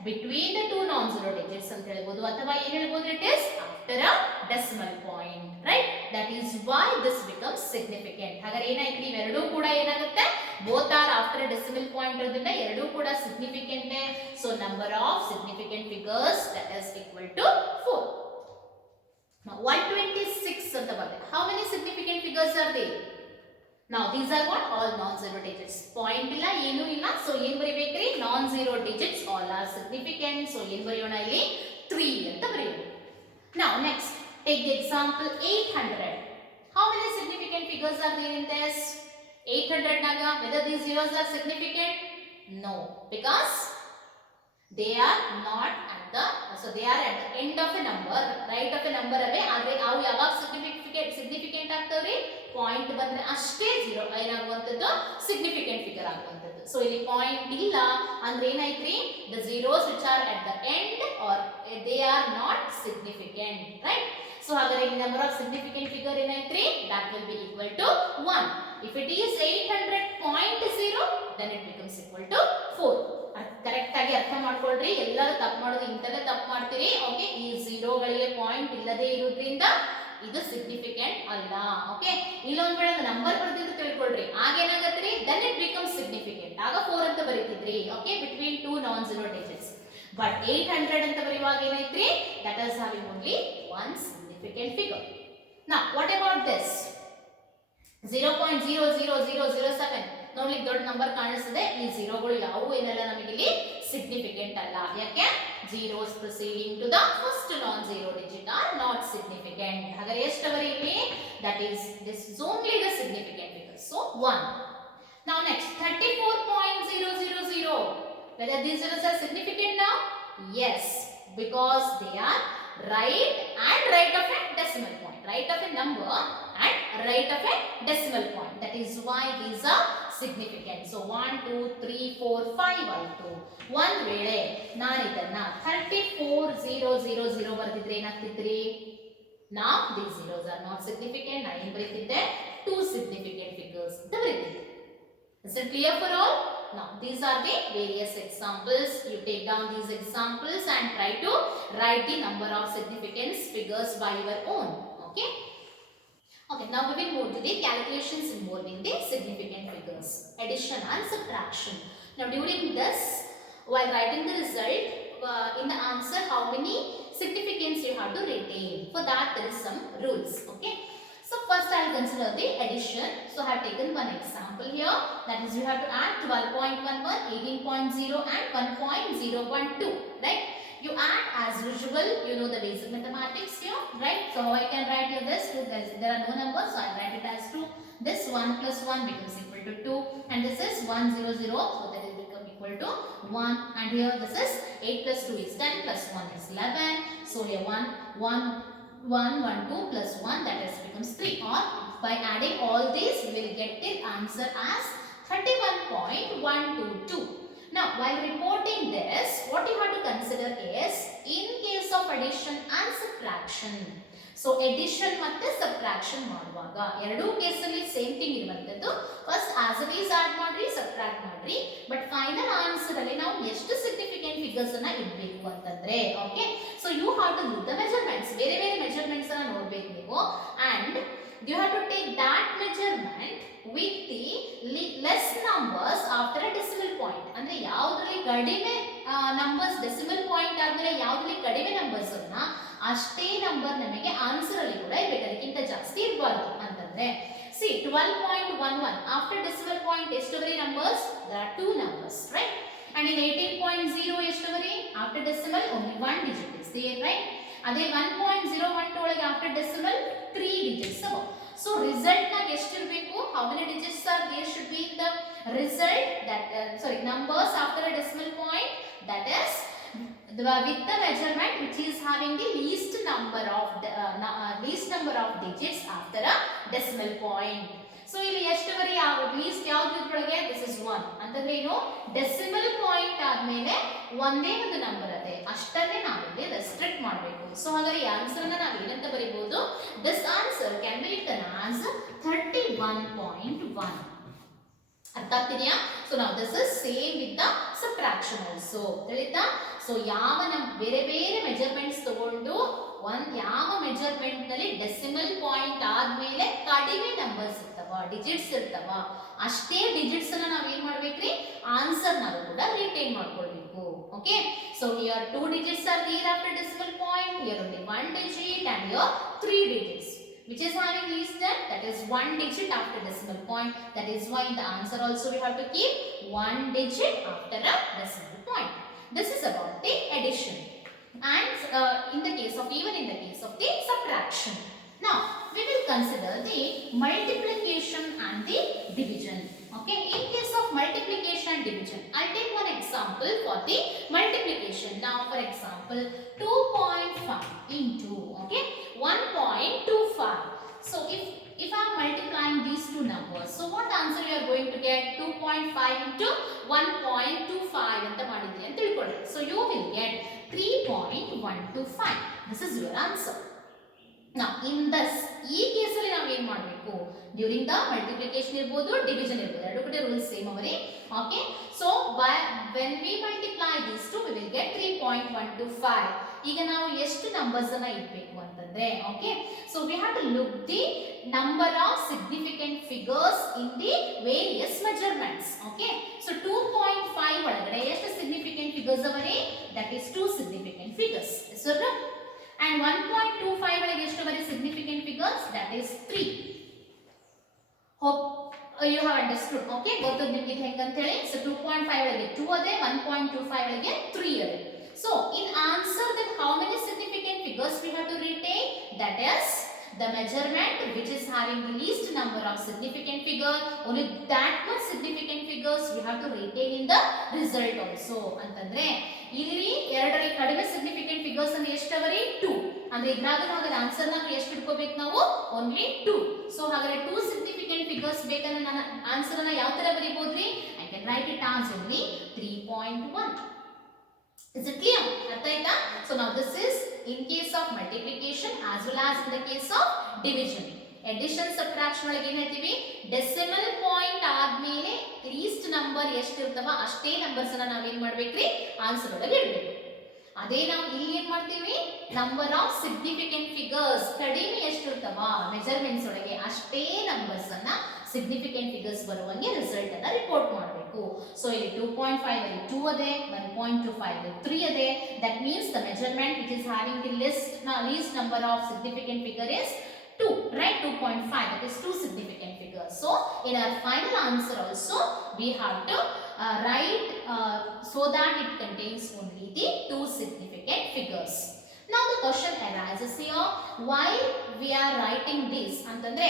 between the two non-zero digits ಅಂತ ಹೇಳ್ಬೋದು, ಅಥವಾ ಏನು ಹೇಳ್ಬೋದು? It is after a decimal point, right? That is why this becomes significant. ಹಾಗಾದ್ರೆ ಏನಾಯ್ತು? ಇವೆರಡೂ ಕೂಡ ಏನಾಗುತ್ತೆ? Both are after a decimal point ಇರೋದ್ರಿಂದ ಎರಡೂ ಕೂಡ significant. So number of significant figures that is equal to 4. Now 126 ಅಂತ ಬರುತ್ತೆ. How many significant figures are there? Now these are what? All non-zero digits. Point ಇಲ್ಲ, ಏನು ಇಲ್ಲ. So ಏನು ಬರಿಬೇಕ್ರಿ? Non-zero digits all are significant. So ಏನು ಬರೆಯೋಣ ಇಲ್ಲಿ? 3 ಅಂತ ಬರೆಯೋಣ. Now next, take the example 800. How many significant figures are there in this? 800 naga, whether these zeros are significant? No, because they are not at the, so they are at the end of a number, right of a number away. Are avu yavag significant ಆಗ್ತವ್ರಿ? Point ಬಂದ್ರೆ ಅಷ್ಟೇ 0 ಏನಾಗುವಂತದ್ದು significant figure ಆಗುವಂತದ್ದು. So ಇಲ್ಲಿ point ಇಲ್ಲ ಅಂದ್ರೆ ಏನಾಯ್ತ್ರಿ? The zeros which are at the end or they are not significant, right? So ಹಾಗಾದ್ರೆ ಈ number of significant figure ಏನಾಯ್ತ್ರಿ? That will be equal to 1. If it is 800.0, then it becomes equal to 4. ಕರೆಕ್ಟ್ ಆಗಿ ಅರ್ಥ ಮಾಡ್ಕೊಳ್ರಿ. ಎಲ್ಲರೂ ತಪ್ಪು ಮಾಡೋದು ಇಂತಲೇ ತಪ್ಪು ಮಾಡ್ತೀರಿ. ಓಕೆ, ಈ ಝೀರೋಗಳಿಗೆ ಪಾಯಿಂಟ್ ಇಲ್ಲದೆ ಇರೋದ್ರಿಂದ ಇದು ಸಿಗ್ನಿಫಿಕೆಂಟ್ ಅಲ್ಲ. ಓಕೆ, ಇಲ್ಲೊಂದ್ ವೇಳೆ ನಂಬರ್ ಬರ್ದಿದ್ದು ತಿಳ್ಕೊಳ್ರಿ. ಆಗೇನಾಗತ್ರಿ? Then it becomes significant. ಆಗ 4 ಅಂತ ಬರೀತಿದ್ರಿ. Okay, between two non zero digits. But 800 ಅಂತ ಬರೆಯುವಾಗ ಏನಾಯ್ತ್ರಿ? That is having only one significant figure. Now what about this? 0.00007 ನೋಡ್ಲಿಕ್ಕೆ ದೊಡ್ಡ ನಂಬರ್ ಕಾಣಿಸ್ತದೆ. ಈ ಝೀರೋಗಳು ಯಾವುವು ಏನಲ್ಲ ನಮಗೆ ಇಲ್ಲಿ ಸಿಗ್ನಿಫಿಕೆಂಟ್ ಅಲ್ಲ. ಯಾಕೆ? zeros preceding to the first non-zero digit are not significant. ಹಾಗಾದ್ರೆ ಎಷ್ಟವರೆ ಇಲ್ಲಿ? That is, this is only the significant figure. So 1. Now next, 34.000. Whether these zeros are significant now? Yes, because they are right and right of a decimal point. Right of a number and right of a decimal point. That is why these are significant. So 1, 2, 3, 4, 5 ಆಯಿತು. ಒಂದು ವೇಳೆ ನಾನು ಇದನ್ನ 34,000 ಬರೆದಿದ್ರೆ ಏನಾಗ್ತಿದ್ರಿ? Now these zeros are not significant. ನಾನು ಏನು ಬರೀತಿದ್ದೆ? 2 significant figures ಅಂತ ಬರೀತಿದ್ದೆ. Is it clear for all? Now these are the various examples. You take down these examples and try to write the number of significant figures by your own. Okay. Okay, now we will move to the calculations involving the significant figures, addition and subtraction. Now during this, while writing the result, in the answer, how many significance you have to retain? For that there is some rules. Okay. So first I will consider the addition. So I have taken one example here. That is, you have to add 12.11, 18.0 and 1.012. Right? You add as usual. You know the basic mathematics here, right? So how I can write here this? There are no numbers, so I write it as 2. This 1 plus 1 becomes equal to 2, and this is 100. So that will become equal to 1, and here this is 8 plus 2 is 10 plus 1 is 11. So here 1 2 plus 1, that is becomes 3, or by adding all these we will get the answer as 31.122. Now while reporting this, what you have to consider is in case of addition and subtraction. So addition ಮತ್ತೆ subtraction ಮಾಡುವಾಗ ಎರಡೂ ಕೇಸಲ್ಲಿ same thing ಇರುವಂತದ್ದು. First as it is add ಮಾಡ್ರಿ, subtract ಮಾಡ್ರಿ, but final answer ಅಲ್ಲಿ ನಾವು ಎಷ್ಟು ಸಿಗ್ನಿಫಿಕೆಂಟ್ ಫಿಗರ್ಸ್ ಅನ್ನ ಇಡಬೇಕು ಅಂತಂದ್ರೆ, okay, so you have to the measurements, ಬೇರೆ ಬೇರೆ ಮೆಜರ್ಮೆಂಟ್ಸ್ ಅನ್ನ ನೋಡಬೇಕು ನೀವು, and you have to take that measurement with the less numbers after a decimal point. ಅಂದ್ರೆ ಯಾವುದರಲ್ಲಿ ಕಡಿಮೆ ನಂಬರ್ಸ್ ಡೆಸಿಮಲ್ ಪಾಯಿಂಟ್ ಆದ್ಮೇಲೆ ಯಾವುದರಲ್ಲಿ ಕಡಿಮೆ ನಂಬರ್ಸ್ ಅನ್ನ ಅಷ್ಟೇ ನಂಬರ್ ನಮಗೆ ಆನ್ಸರ್ ಅಲ್ಲಿ ಕೂಡ ಇರಬೇಕು, ಅದಕ್ಕಿಂತ ಜಾಸ್ತಿ ಇರಬಾರ್ದು ಅಂತಂದ್ರೆ. see 12.11 after decimal point ಎಷ್ಟುವರೆ numbers? there are two numbers, right? and in 18.0 ಎಷ್ಟುವರೆ? after decimal only one digit is there, right? ಅದೇ 1.012 ಒಳಗೆ ಆಫ್ಟರ್ ಡೆಸಿಮಲ್ 3 digits ಅವ. ಸೊ ರಿಸಲ್ಟ್ ನಾಗ ಎಷ್ಟು ಇರಬೇಕು? how many digits are there should be in the result, that numbers after a decimal point, that is with the measurement which is having the least number of digits after a decimal point. So ಇಲ್ಲಿ ಎಷ್ಟುವರೆ ಲೀಸ್ಟ್ ಯಾವ್ದು ಇದ್ರೊಳಗೆ? This is 1 ಅಂತಂದ್ರೆ ಏನು? Decimal point ಆದ್ಮೇಲೆ ಒಂದೇ ಒಂದು ನಂಬರ್ ಅದೇ, ಅಷ್ಟನ್ನೇ ನಾವಿಲ್ಲಿ ರೆಸ್ಟ್ರಿಕ್ಟ್ ಮಾಡಬೇಕು. ಸೊ ಹಾಗಾದ್ರೆ ಈ ಆನ್ಸರ್ ಅನ್ನ ನಾವು ಏನಂತ ಬರೀಬಹುದು? This answer can be written as 31.1. ಅರ್ಥ ಆಗ್ತಿದೆಯಾ? ಸೊ ನಾವು this is same with the subtraction also, ತಿಳಿತಾ? ಸೊ ಯಾವ ಬೇರೆ ಬೇರೆ ಮೆಜರ್ಮೆಂಟ್ಸ್ ತಗೊಂಡು ಯಾವ ಮೆಜರ್ಮೆಂಟ್ ನಲ್ಲಿ ಡೆಸಿಮಲ್ ಪಾಯಿಂಟ್ ಆದ್ಮೇಲೆ ಕಡಿಮೆ ನಂಬರ್ಸ್ ಇರ್ತಾವ, ಡಿಜಿಟ್ಸ್ ಇರ್ತಾವ, ಅಷ್ಟೇ ಡಿಜಿಟ್ಸ್ ಅನ್ನ ನಾವ್ ಏನ್ ಮಾಡ್ಬೇಕ್ರಿ? ಆನ್ಸರ್ ನಾವು ಕೂಡ ರಿಟೈನ್ ಮಾಡ್ಕೊಳ್ಬೇಕು. Okay, so here 2 digits are there after decimal point, here only 1 digit, and here 3 digits which is having least than, that is 1 digit after decimal point. That is why in the answer also we have to keep 1 digit after a decimal point. This is about the addition, and in the case of the subtraction. Now we will consider the multiplication and the division. Okay, in case of multiplication and division, I'll take one example for the multiplication. Now for example 2.5 into 1.25. so if I am multiplying these two numbers, so what answer you are going to get? 2.5 into 1.25 ಅಂತ ಮಾಡಿದ್ರಿ ಅಂತ ತಿಳ್ಕೊಳ್ಳಿ. so you will get 3.125. this is your answer. now in this ಈ ಕೇಸ್ ಅಲ್ಲಿ ನಾವು ಏನು ಮಾಡಬೇಕು? During the multiplication ಇರಬಹುದು, ಡಿವಿಷನ್ ಇರಬಹುದು, ಎರಡು ಕಡೆ ರೂಲ್ಸ್ ಸೇಮ್ ಅವರಿ. Okay, so when we multiply these two we will get 3.125. ಈಗ ನಾವು ಎಷ್ಟು ನಂಬರ್ಸ್ ಅನ್ನ ಇಡಬೇಕು ಅಂತಂದ್ರೆ, okay, so we have to look the number of significant figures in the various measurements. okay, so 2.5 ಒಳಗಡೆ ಎಷ್ಟು significant figures ಅವರಿ? that is 2 significant figures. so and 1.25 ಒಳಗೆ ಎಷ್ಟು ಬರೀ significant figures? that is 3. hope you have understood. okay, ಗೊತ್ತು ನಿಮಗೆ ಇದು ಹೆಂಗೆ ಅಂತ ಹೇಳಿ. so 2.5 ಒಳಗೆ 2 ಅದೇ, 1.25 ಒಳಗೆ 3 ಅದೇ. so in answer then how many significant figures we have to retain? that is the measurement which is having the least number of significant figure, only that much significant figures we have to retain in the result also. ಅಂತಂದ್ರೆ ಇಲ್ಲಿ ಎರಡರಲ್ಲಿ ಕಡಿಮೆ significant figures ಅಂದ್ರೆ ಎಷ್ಟವರಿ? 2. ಅಂದ್ರೆ ಇದ್ರಾಗ ನಾವು ಆನ್ಸರ್ ನಾಗ ಎಷ್ಟು ಇಟ್ಕೋಬೇಕು ನಾವು? only 2. ಸೊ ಹಾಗಾದ್ರೆ 2 significant figures ಬೇಕಂದ್ರೆ ನಾನು ಆನ್ಸರ್ ಅನ್ನ ಯಾವ ತರ ಬರೀಬಹುದ್ರಿ? I can write it as only 3.1. is it clear? ಅರ್ಥ ಆಯ್ತಾ? so now this is in case of multiplication as well as in the case of division. addition subtraction ಒಳಗೆ ಏನು ಹೇಳ್ತೀವಿ? ಡೆಸಿಮಲ್ ಪಾಯಿಂಟ್ ಆದ್ಮೇಲೆ ಲೀಸ್ಟ್ ನಂಬರ್ ಎಷ್ಟು ಇರ್ತವ ಅಷ್ಟೇ ನಂಬರ್ಸ್ ಅನ್ನ ನಾವ್ ಏನ್ ಮಾಡ್ಬೇಕ್ರಿ? ಆನ್ಸರ್ ಒಳಗೆ ಇಡಬೇಕು. ಅದೇ ನಾವು ಇಲ್ಲಿ ಏನ್ ಮಾಡ್ತೀವಿ? ನಂಬರ್ ಆಫ್ ಸಿಗ್ನಿಫಿಕೆಂಟ್ ಫಿಗರ್ಸ್ ಕಡಿಮೆ ಎಷ್ಟು ಇರ್ತವ ಮೆಜರ್ಮೆಂಟ್ಸ್ ಒಳಗೆ ಅಷ್ಟೇ ನಂಬರ್ಸ್ ಅನ್ನ ಸಿಗ್ನಿಫಿಕೆಂಟ್ ಫಿಗರ್ಸ್ ಬರುವಂಗೆ ರಿಸಲ್ಟ್ ಅನ್ನ ರಿಪೋರ್ಟ್ ಮಾಡಬೇಕು. ಸೊ ಇಲ್ಲಿ 2.5 ಅಲ್ಲಿ 2 ಅದೇ, 1.25 ಅಲ್ಲಿ 3 ಅದೇ. That means the measurement which is having the least number of significant figure is 2, right? 2.5, that is 2 significant figures. So in our final answer also we have to write so that it contains only the 2 significant figures. Now the question arises here, why we are writing this ಅಂತಂದ್ರೆ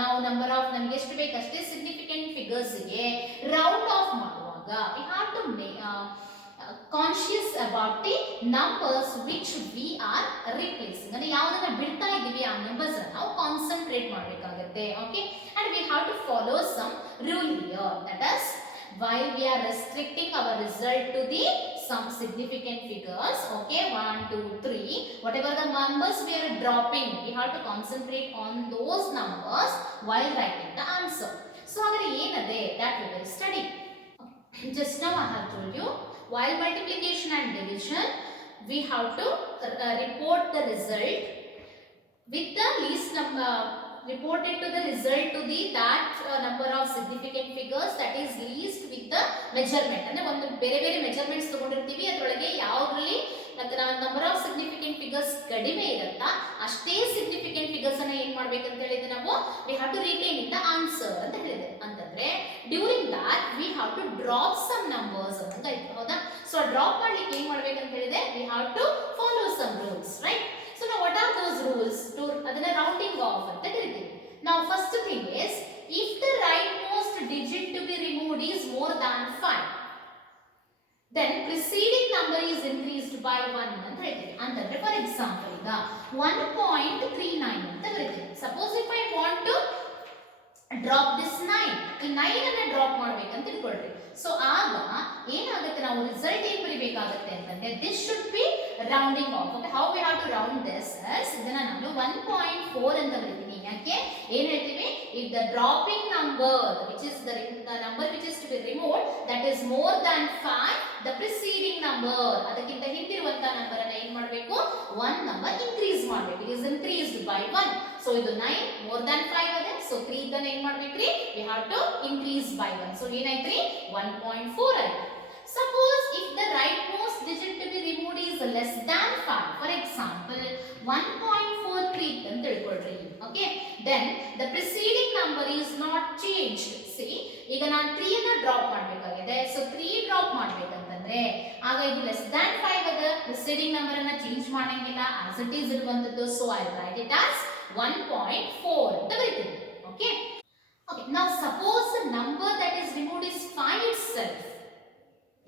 ನಾವು number of ನಮಗೆ ಎಷ್ಟು ಬೇಕು ಅಷ್ಟೇ significant figures ಗೆ round off ಮಾಡುವಾಗ we have to make conscious about the numbers which we are replacing. ಅಂದ್ರೆ ಯಾವ್ದನ್ನ ಬಿಡ್ತಾ ಇದೀವಿ ಆ ನಂಬರ್ಸ್ ನಾವು ಕಾನ್ಸಂಟ್ರೇಟ್ ಮಾಡಬೇಕಾಗುತ್ತೆ. Okay, and we have to follow some rule here, that is while we are restricting our result to the some significant figures, okay, 1 2 3, whatever the numbers we are dropping, we have to concentrate on those numbers while writing the answer. So agare enade that we will study. Just now I have told you, while multiplication and division, we have to report the result with the least number, reported to the result to the that number of significant figures that is least with the measurement. ಅಂದ್ರೆ ಒಂದು ಬೇರೆ ಬೇರೆ ಮೆಜರ್ಮೆಂಟ್ಸ್ ತಗೊಂಡಿರ್ತೀವಿ, ಅದರೊಳಗೆ ಯಾವ್ದ್ರಲ್ಲಿ number of significant figures ಕಡಿಮೆ ಇರುತ್ತಾ ಅಷ್ಟೇ ಸಿಗ್ನಿಫಿಕೆಂಟ್ ಫಿಗರ್ಸ್ ಅನ್ನ ಏನ್ ಮಾಡ್ಬೇಕಂತ ಹೇಳಿದ್ರೆ ನಾವು we have to retain in the answer ಅಂತ ಹೇಳಿದೆ. ಅಂತಂದ್ರೆ during that we have to drop some numbers ಅಂತ ಆಯ್ತು, ಹೌದಾ? ಸೊ ಡ್ರಾಪ್ ಮಾಡ್ಲಿಕ್ಕೆ ಏನ್ ಮಾಡ್ಬೇಕಂತ ಹೇಳಿದ್ರೆ we have to follow some rules, right? So now what are those rules? To adana rounding off anta kariತೀವಿ. Now first thing is, if the rightmost digit to be removed is more than 5, then preceding number is increased by 1 anta ಹೇಳ್ತೀವಿ. ಅಂತಂದ್ರೆ for example ಈಗ 1.39 ಅಂತ ಬರೀತೀವಿ. Suppose if I want to drop this 9, ಈ 9 ಅನ್ನ ಡ್ರಾಪ್ ಮಾಡ್ಬೇಕಂತ ತಿಳ್ಕೊಳ್ರಿ. ಸೊ ಆಗ ಏನಾಗುತ್ತೆ, ನಾವು ರಿಸಲ್ಟ್ ಏನ್ ಬರೀಬೇಕಾಗುತ್ತೆ ಅಂತಂದ್ರೆ this should be rounding off. Okay, how we have to round this is, ಇದನ್ನ ನಾನು 1.4 ಅಂತ ಬರೀತೀನಿ. ಯಾಕೆ ಏನ್ ಹೇಳ್ತೀವಿ, if the dropping number which is the number which is to be removed that is more than 5, the preceding number ಅದಕ್ಕಿಂತ ಹಿಂದಿರುವಂತ number ಅನ್ನ ಏನ್ ಮಾಡಬೇಕು, 1 ನಂಬರ್ ಇನ್ಕ್ರೀಸ್ ಮಾಡಬೇಕು. It is increased by 1. So ಇದು 9 ಮೋರ್ ದನ್ 5 ಅದೇ, ಸೊ 3 ಇದನ್ನ ಏನ್ ಮಾಡ್ಬೇಕ್ರಿ, we have to increase by 1. So ಏನಾಯ್ತ್ರಿ, 1.4 ಆಯ್ತು. Suppose if the rightmost digit to be removed is less than 5, for example 1.43 ಅಂತ ತಿಳ್ಕೊಳ್ರಿ. Okay, then the preceding number is not changed. See, ಈಗ ನಾನು 3 ಅನ್ನ ಡ್ರಾಪ್ ಮಾಡಬೇಕಾಗಿದೆ. ಸೊ 3 ಡ್ರಾಪ್ ಮಾಡಬೇಕಂತಂದ್ರೆ ಆಗ ಇದು ಲೆಸ್ than 5 ಅದ, preceding number ಅನ್ನ ಚೇಂಜ್ ಮಾಡಂಗಿಲ್ಲ, as it is ಇರುವಂತದ್ದು. So I write it as 1.4 ಅಂತ ಬರೀತೀನಿ. Okay, okay, now suppose the number that is removed is 5 itself.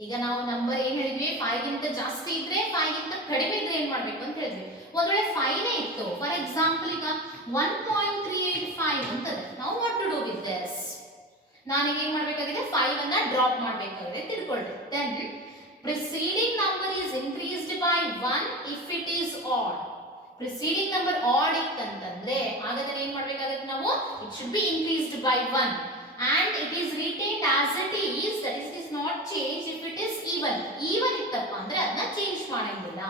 ಈಗ ನಾವು ನಂಬರ್ ಏನ್ ಹೇಳಿದ್ವಿ, 5 ಗಿಂತ ಜಾಸ್ತಿ ಇದ್ರೆ 5 ಗಿಂತ ಕಡಿಮೆ ಇದ್ರೆ ಏನ್ ಮಾಡ್ಬೇಕು ಅಂತ ಹೇಳಿದ್ವಿ. ಒಂದ್ ವೇಳೆ 5 ನೇ ಇತ್ತು, ಫಾರ್ ಎಕ್ಸಾಂಪಲ್ ಈಗ 1.385 ಅಂತದೆ. ನಾವು what to do with this, ನಾನೀಗ ಏನ್ ಮಾಡ್ಬೇಕಾಗಿದೆ, 5 ಅನ್ನ ಡ್ರಾಪ್ ಮಾಡ್ಬೇಕಾಗಿದೆ ತಿಳ್ಕೊಳ್ರಿ. Then preceding number is increased by 1 if it is odd. Preceding number odd ಇತ್ತಂತಂದ್ರೆ ಹಾಗಾದ್ರೆ ಏನ್ ಮಾಡ್ಬೇಕಾಗುತ್ತೆ ನಾವು, it should be increased by 1 and it is retained as it is, that is it is not changed if it is even. Even ittappa andre adna change ಮಾಡಂಗಿಲ್ಲ.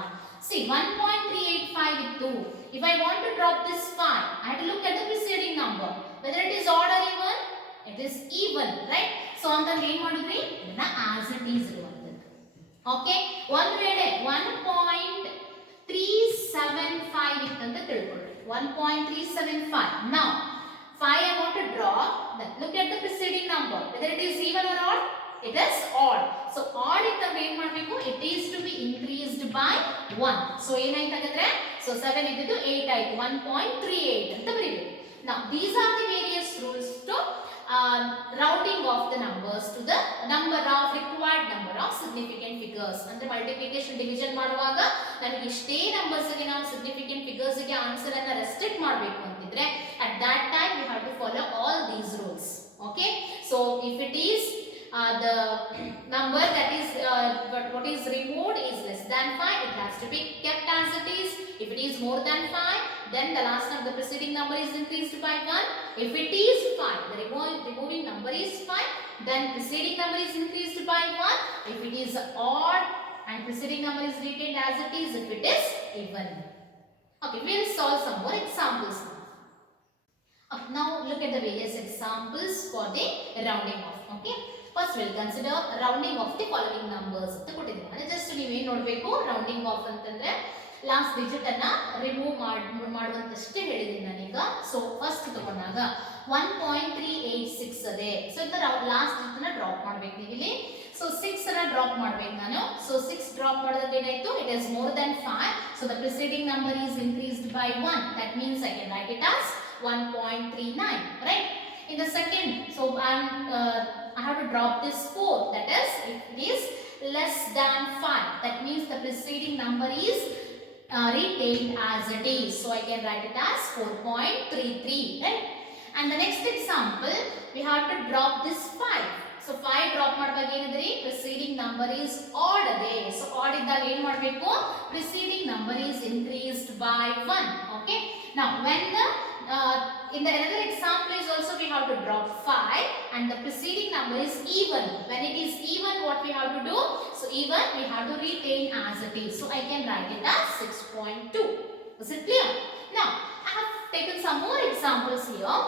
See, 1.385 ittu, if I want to drop this 5, I have to look at the preceding number whether it is odd or even, it is even, right? So ಅಂತಂದ್ರೆ ಏನ್ ಮಾಡಿದ್ರಿ, ಇದನ್ನ as it is ಇರುವಂತದ್ದು. ಓಕೆ, ಒಂದ್ ವೇಳೆ 1.375 ಇತ್ತಂತ ತಿಳ್ಕೊಳ್ಳಿ. 1.375. now 5 I want to draw, then look at the preceding number whether it is even or odd, it is odd. So odd ittandre ಏನು ಮಾಡಬೇಕು, it is to be increased by 1. so ಏನಾಯ್ತು ಹಾಗಾದ್ರೆ, so 7 ಇದ್ದಿದ್ದು 8 ಆಯ್ತು, 1.38 ಅಂತ ಬರೀಬೇಕು. now these are the various rules to rounding off the numbers to the number of required number of significant figures. ಅಂದ್ರೆ multiplication division ಮಾಡುವಾಗ ನನಗೆ ಇಷ್ಟೇ ನಂಬರ್ಸ್ ಗೆ ನಾವು ಸಿಗ್ನಿಫಿಕೆಂಟ್ ಫಿಗರ್ಸ್ ಗೆ ಆನ್ಸರ್ ಅನ್ನ ರೆಸ್ಟ್ರಿಕ್ಟ್ ಮಾಡಬೇಕು ಅಂತಿದ್ರೆ at that time you have to follow all these rules. okay, so if it is the number that is what is removed is less than 5, it has to be kept as it is. If it is more than 5, then the last of the preceding number is increased by 1. If it is 5, the removing number is 5, then preceding number is increased by 1. If it is odd and preceding number is retained as it is if it is even. Okay, we will solve some more examples now. Now look at the various examples for the rounding off. Okay, first we will consider rounding off the following numbers ಅಂತ ಕೊಟ್ಟಿದ್ದೀನಿ. ಅಂದ್ರೆ ಜಸ್ಟ್ ನೀವು ಏನು ನೋಡಬೇಕು, rounding of ಅಂತಂದ್ರೆ last digit ಅನ್ನ ರಿಮೂವ್ ಮಾಡುವಂತಷ್ಟೇ ಹೇಳಿದ್ದೀನಿ ನಾನೀಗ. ಸೊ ಫಸ್ಟ್ ತಗೊಂಡಾಗ 1.386 ಅದೇ. ಸೊ ಇದನ್ನ ಲಾಸ್ಟ್ ಡಿಜಿಟ್ ಅನ್ನ ಡ್ರಾಪ್ ಮಾಡ್ಬೇಕು ನೀವು ಇಲ್ಲಿ. ಸೊ 6 ಅನ್ನ ಡ್ರಾಪ್ ಮಾಡ್ಬೇಕು ನಾನು. ಸೊ 6 ಡ್ರಾಪ್ ಮಾಡಿದ್ರೆ ಏನಾಯ್ತು, it is more than 5. So the preceding number is increased by 1. That means I can write it as 1.39, right? In the second, so I have to drop this 4. That is, if it is less than 5, that means the preceding number is retained as it is. So I can write it as 4.33, right? And the next example, we have to drop this 5. So 5 drop ಮಾಡುವಾಗ ಏನಿದ್ರಿ preceding number is odd ಇದೆ. So odd ಇದ್ದಾಗ ಏನು ಮಾಡಬೇಕು? Preceding number is increased by 1. Okay. Now when the in the another example is also we have to drop 5 and the preceding number is even. When it is even, what we have to do? So even we have to retain as it is. So I can write it as 6.2. Is it clear? Now I have taken some more examples here.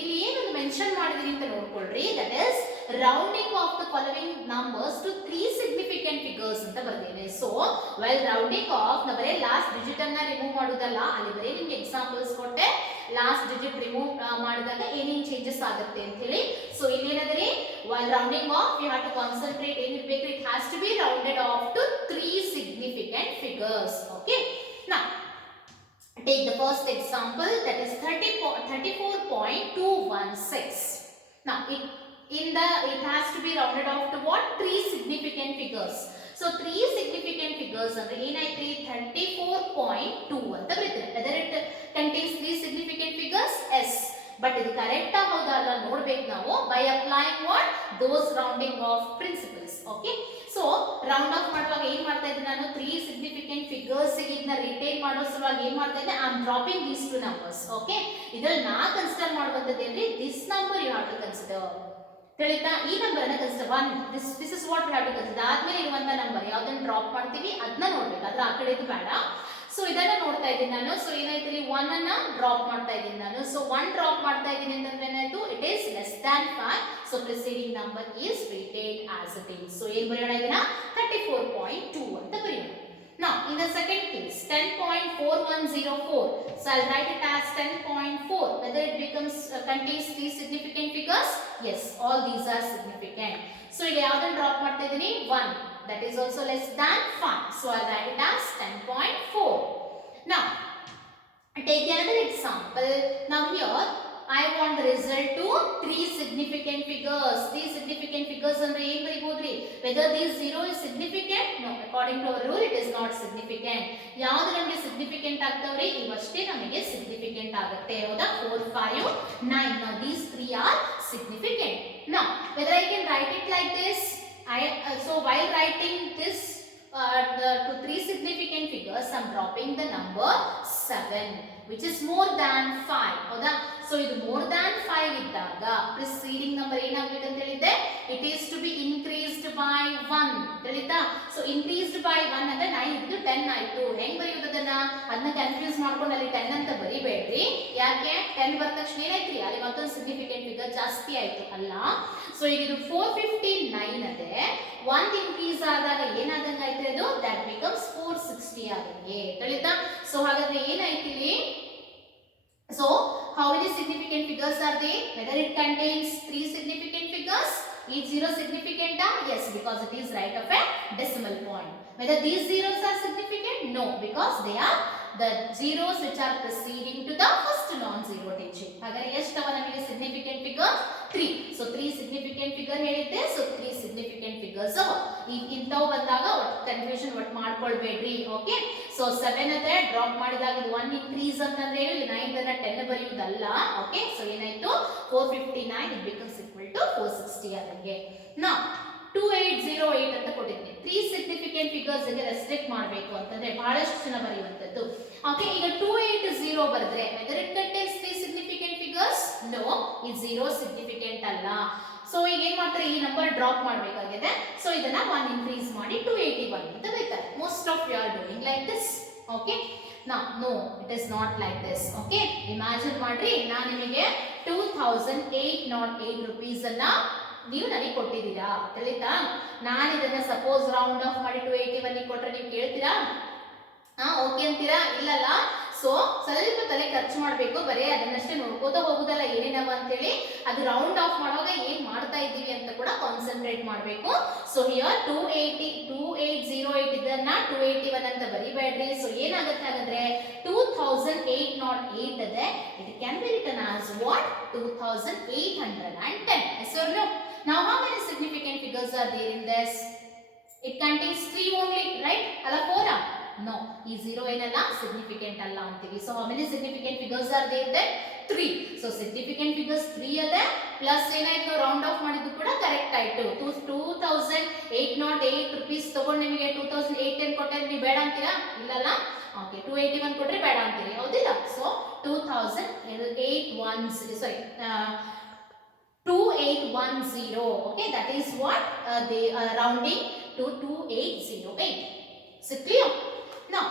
ಇಲ್ಲಿ ಏನನ್ನು mention ಮಾಡಿದೀನಿ ಅಂತ ನೋಡ್ಕೊಳ್ಳ್ರಿ. That is rounding off the following numbers to 3 significant figures ಅಂತ ಬರ್ದೇನೆ. So well rounding off ನ ಬರೇ last digit ಅನ್ನ ರಿಮೂವ್ ಮಾಡೋದಲ್ಲ, ಅಲ್ಲಿ ಬರೇ ನಿಮ್ಗೆ ಎಕ್ಸಾಂಪಲ್ಸ್ ಕೊಟ್ಟೆ ಲಾಸ್ಟ್ ಡಿಜಿಟ್ ರಿಮೂವ್ ಮಾಡಿದಾಗ ಏನೇನು ಚೇಂಜಸ್ ಆಗುತ್ತೆ ಅಂತ ಹೇಳಿ. ಸೊ ಇಲ್ಲಿ ಏನಂದ್ರೆ while rounding off you have to concentrate ಏನಿರಬೇಕು, it has to be rounded off to 3 significant figures. Okay. Now take the first example, that is 34.216. Now it has to be rounded off to what? 3 significant figures. So 3 significant figures andre enaitri 34.2 anta ಬರೀತಾರೆ. whether it contains 3 significant figures? Yes. but ಇದು ಕರೆಕ್ಟ್ ಹೌದಾ ಅಲ್ಲ ನೋಡಬೇಕು ನಾವು by applying what? those rounding off principles. Okay. So round off ಮಾಡುವಾಗ ಏನ್ ಮಾಡ್ತಾ ಇದ್ದೀನಿ ನಾನು? 3 ಸಿಗ್ನಿಫಿಕೆಂಟ್ ಫಿಗರ್ಸ್ ಇದನ್ನ ರಿಟೈನ್ ಮಾಡೋ ಸಲುವಾಗಿ ಏನ್ ಮಾಡ್ತಾ ಇದ್ದೀನಿ? I am dropping these 2 numbers. Okay. ಇದ್ರಲ್ಲಿ ನಾ ಕನ್ಸಿಡರ್ ಮಾಡುವಂತದ್ದು ಏನ್ರಿ? This number you have to consider. ತಿಳಿತಾ? ಈ ನಂಬರ್ ಅನ್ನ consider 1. This is what we have to consider. ಆದ್ಮೇಲೆ ಇರುವಂತ ನಂಬರ್ ಯಾವ್ದನ್ನ ಡ್ರಾಪ್ ಮಾಡ್ತೀವಿ ಅದನ್ನ ನೋಡ್ಬೇಕು. ಅದ್ರ ಆ ಕಡೆದು ಬೇಡ. ಸೊ ಇದನ್ನ ನೋಡ್ತಾ ಇದ್ದೀನಿ ನಾನು. ಸೊ ಏನಾಯ್ತು ಇಲ್ಲಿ 1 ಅನ್ನ ಡ್ರಾಪ್ ಮಾಡ್ತಾ ಇದ್ದೀನಿ ನಾನು. ಸೊ 1 ಡ್ರಾಪ್ ಮಾಡ್ತಾ ಇದ್ದೀನಿ ಅಂತಂದ್ರೆ ಏನಾಯ್ತು? It is less than 5. So preceding number is retained as it is. So ಏನ್ ಬರೆಯೋಣ ಇದನ್ನ? 34.2 ಅಂತ ಬರೆಯೋಣ. Now in the second case 10.4104. So I'll write it as 10.4. whether it becomes contains 3 significant figures? Yes, all these are significant. So ಇಲ್ಲಿ ಯಾವ್ದನ್ನ ಡ್ರಾಪ್ ಮಾಡ್ತಾ ಇದ್ದೀನಿ? 1. that is also less than 5. So I'll write it as 10.4. Now take another example. Now here I want the result to 3 significant figures. 3 significant figures andre ಏನು ಬರಿಬೋದ್ರಿ? whether this 0 is significant? No, according to our rule it is not significant. ಯಾವುದು ನಮಗೆ significant ಆಗ್ತವ್ರಿ? ಇವಷ್ಟೇ ನಮಗೆ significant ಆಗುತ್ತೆ. ಹೌದಾ? 4, 5, 9. Now these 3 are significant. Now whether I can write it like this? So while writing this to 3 significant figures, I am dropping the number 7, which is more than 5. ಹೌದಾ? ಸೊ ಇದು more than 5 ಇದ್ದಾಗ preceding number ಏನಾಗಬೇಕು ಅಂತ ಹೇಳಿದ್ದೆ? it is to be increased by 1. ತಿಳಿತಾ? So increased by 1 ಅಂದ್ರೆ 9 ಇದ್ದು 10 ಆಯ್ತು. ಹೆಂಗ್ ಬರೆಯೋದು ಅದನ್ನ? ಅದನ್ನ ಕನ್ಫ್ಯೂಸ್ ಮಾಡ್ಕೊಂಡು ಅಲ್ಲಿ 10 ಅಂತ ಬರಿಬೇಡ್ರಿ. ಯಾಕೆ? 10 ಬಂದ ತಕ್ಷಣ ಏನಾಯ್ತ್ರಿ? ಅಲ್ಲಿ ಮತ್ತೊಂದು ಸಿಗ್ನಿಫಿಕೆಂಟ್ ಫಿಗರ್ ಜಾಸ್ತಿ ಆಯ್ತು ಅಲ್ಲ. ಸೊ ಈಗ ಇದು 459 ಅದೇ 1 ಇನ್ಕ್ರೀಸ್ ಆದಾಗ ಏನಾದಂಗ ಆಯ್ತು? ಅದು that becomes 460 ಆದಂಗೆ. ತಿಳಿತಾ? ಸೊ ಹಾಗಾದ್ರೆ ಏನಾಯ್ತು ಇಲ್ಲಿ? So how many significant figures are there? whether it contains 3 significant figures? Each 0 significant? Yes, because it is right of a decimal point. Whether these zeros are significant? No, because they are the zeros which are preceding to the first non-zero digit. ಹಾಗಾದ್ರೆ ಎಷ್ಟವ ನಮಗೆ significant figure? 3. So 3 significant figure ಹೇಳಿದ್ದೆ. So 3 significant figures ಅವ. ಇಂತವು ಬಂದಾಗ ಕನ್ಫ್ಯೂಷನ್ ಒಟ್ಟು ಮಾಡ್ಕೊಳ್ಬೇಡ್ರಿ. Okay. So 7 ಅದೇ ಡ್ರಾಪ್ ಮಾಡಿದಾಗ ಇದು 1 ಇನ್ಕ್ರೀಸ್ ಅಂತಂದ್ರೆ ಹೇಳಿ 9 ಅನ್ನ 10 ಬರೆಯುವುದಲ್ಲ. ಓಕೆ. ಸೊ ಏನಾಯ್ತು? 459 it becomes equal to 460 ಆದಂಗೆ. Now 2808 ಅಂತ ಕೊಟ್ಟಿದ್ದೀನಿ. 3 ಸಿಗ್ನಿಫಿಕೆಂಟ್ ಫಿಗರ್ಸ್ ಗೆ ರೆಸ್ಟ್ರಿಕ್ಟ್ ಮಾಡಬೇಕು ಅಂತಂದ್ರೆ ಬಹಳಷ್ಟು ಜನ ಬರೆಯುವಂತದ್ದು. ಓಕೆ. ಈಗ 280 ಬರೆದ್ರೆ whether it contains 3 significant figures? No, ಇದು 0 significant ಅಲ್ಲ. ಸೊ ಈಗ ಏನ್ ಮಾಡ್ತಾರೆ? ಈ ನಂಬರ್ ಡ್ರಾಪ್ ಮಾಡಬೇಕಾಗಿದೆ. ಸೊ ಇದನ್ನ 1 ಇನ್ಕ್ರೀಸ್ ಮಾಡಿ 281 ಅಂತ ಬರೀತಾರೆ. Most of you are doing like this. Okay. Now no, it is not like this. Okay. imagine ಮಾಡ್ರಿ, ನಾನು ನಿಮಗೆ 2808 rupees ಅನ್ನ ನೀವು ನನಗೆ ಕೊಟ್ಟಿದ್ದೀರಾ. ತಿಳಿತಾ? ನಾನು ಇದನ್ನ ಸಪೋಸ್ ರೌಂಡ್ ಆಫ್ ಮಾಡಿ 281 ಕೊಟ್ರೆ ನೀವು ಕೇಳ್ತೀರಾ? ಓಕೆ ಅಂತೀರಾ? ಇಲ್ಲಲ್ಲ. ಸೊ ಸ್ವಲ್ಪ ತಲೆ ಖರ್ಚು ಮಾಡಬೇಕು. ಬರೀ ಅದನ್ನಷ್ಟೇ ನೋಡ್ಕೋತಾ ಹೋಗುದಲ್ಲ ಏನೇನವ ಅಂತೇಳಿ. ಅದು ರೌಂಡ್ ಆಫ್ ಮಾಡುವಾಗ ಏನ್ ಮಾಡ್ತಾ ಇದ್ದೀವಿ ಅಂತ ಕೂಡ ಕಾನ್ಸಂಟ್ರೇಟ್ ಮಾಡಬೇಕು. ಸೊ ಹಿಯರ್ 2808 ಇದನ್ನ 281 ಅಂತ ಬರಿಬೇಡ್ರಿ. ಸೊ ಏನಾಗುತ್ತೆ ಹಾಗಾದ್ರೆ 2808 ಅದೇ it can be written as what? 2810. Yes or no? Now how many are there in this? It contains 3 only, right? Alla 4? No, ಈ 0 ಏನಲ್ಲ significant ಅಲ್ಲ ಅಂತೀವಿ. So how many significant figures are there then? 3. So significant figures 3 ಅದೇ plus ಏನಾಯ್ತು round off ಮಾಡಿದ್ದು ಕೂಡ ಕರೆಕ್ಟ್ ಆಯ್ತು. 2808 rupees ತಗೊಂಡು ನಿಮಗೆ 2810 ಕೊಟ್ಟರೆ ನೀವು ಬೇಡ ಅಂತೀರಾ? ಇಲ್ಲಲ್ಲ. ಓಕೆ 281 ಕೊಟ್ರೆ ಬೇಡ ಅಂತೀರಿ ಹೌದಿಲ್ಲ? ಸೊ 2810 okay, that is what they are rounding to 2808. So clear? Now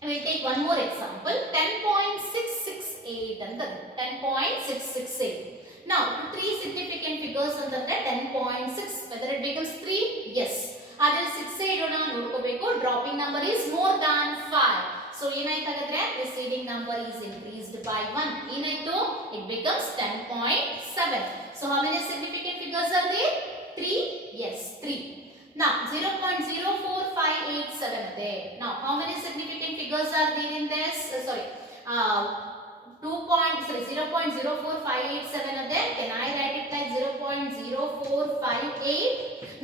we will take one more example. 10.668 and 10.668. Now 3 significant figures ಅಂತಂದ್ರೆ 10.6 whether it becomes 3, yes. ಅದರಲ್ಲಿ 6 ಇಡೋಣ ನೋಡ್ಕೋಬೇಕು. Dropping number is more than 5. So ಏನಾಯ್ತು ಹಾಗಾದ್ರೆ preceding number is increased by 1. ಏನಾಯ್ತು? It becomes 10.7. So how many significant figures are there? 3. Yes, 3. Now 0.04587 there. Now how many significant figures are there in this? 0.04587 there. Can I write it like 0.0458?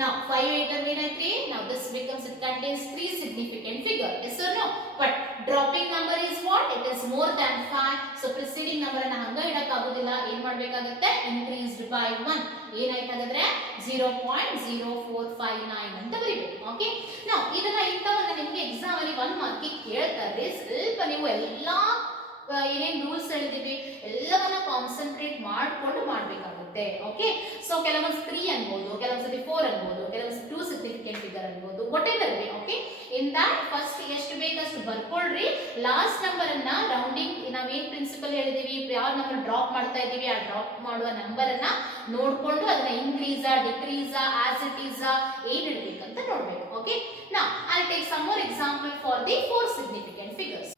Now 58 and now this becomes, it contains 3 significant figures. Yes or no? But dropping number is what? It is more than 5. So preceding number ಅನ್ನು ಹಂಗ ಇಡಕ್ಕೆ ಆಗೋದಿಲ್ಲ. ಏನು ಮಾಡಬೇಕಾಗುತ್ತೆ? Increased by 1. ಏನಾಯ್ತು ಹಾಗಾದ್ರೆ 0.0459 ಅಂತ ಬರೀಬೇಕು. ಓಕೆ, ನಾವು ಇದನ್ನ ಇಂಥವನ್ನ ನಿಮಗೆ ಎಕ್ಸಾಮ್ ಅಲ್ಲಿ 1 ಮಾರ್ಕ್ ಕೇಳ್ತಾರೆ. ಸ್ವಲ್ಪ ನೀವು ಎಲ್ಲಾ ಏನೇನು ರೂಲ್ಸ್ ಹೇಳಿದೀವಿ ಎಲ್ಲವನ್ನ ಕಾನ್ಸಂಟ್ರೇಟ್ ಮಾಡಿಕೊಂಡು ಮಾಡಬೇಕಾಗುತ್ತೆ. ಓಕೆ, ಸೊ ಕೆಲವೊಂದು 3 ಅನ್ಬೋದು, ಕೆಲವೊಂದ್ಸತಿ 4 ಅನ್ಬೋದು, ಕೆಲವೊಂದು 2 ಸಿಗ್ನಿಫಿಕೆಂಟ್ ಫಿಗರ್ ಅನ್ಬೋದು, ವಾಟ್ ಎವರ್ ಇದೆ. ಓಕೆ, ಇನ್ ದಟ್ ಫಸ್ಟ್ ಎಷ್ಟು ಬೇಕಷ್ಟು ಬರ್ಕೊಳ್ರಿ. ಲಾಸ್ಟ್ ನಂಬರ್ ಅನ್ನ ರೌಂಡಿಂಗ್ ನಾವೇನ್ ಪ್ರಿನ್ಸಿಪಲ್ ಹೇಳಿದೀವಿ, ಯಾವ ನಂಬರ್ ಡ್ರಾಪ್ ಮಾಡ್ತಾ ಇದೀವಿ ಆ ಡ್ರಾಪ್ ಮಾಡುವ ನಂಬರ್ ಅನ್ನ ನೋಡ್ಕೊಂಡು ಅದನ್ನ increase decrease as it is ಏನ್ ಇಡಬೇಕಂತ ನೋಡ್ಬೇಕು. Okay, now I will take some more example for the 4 significant figures.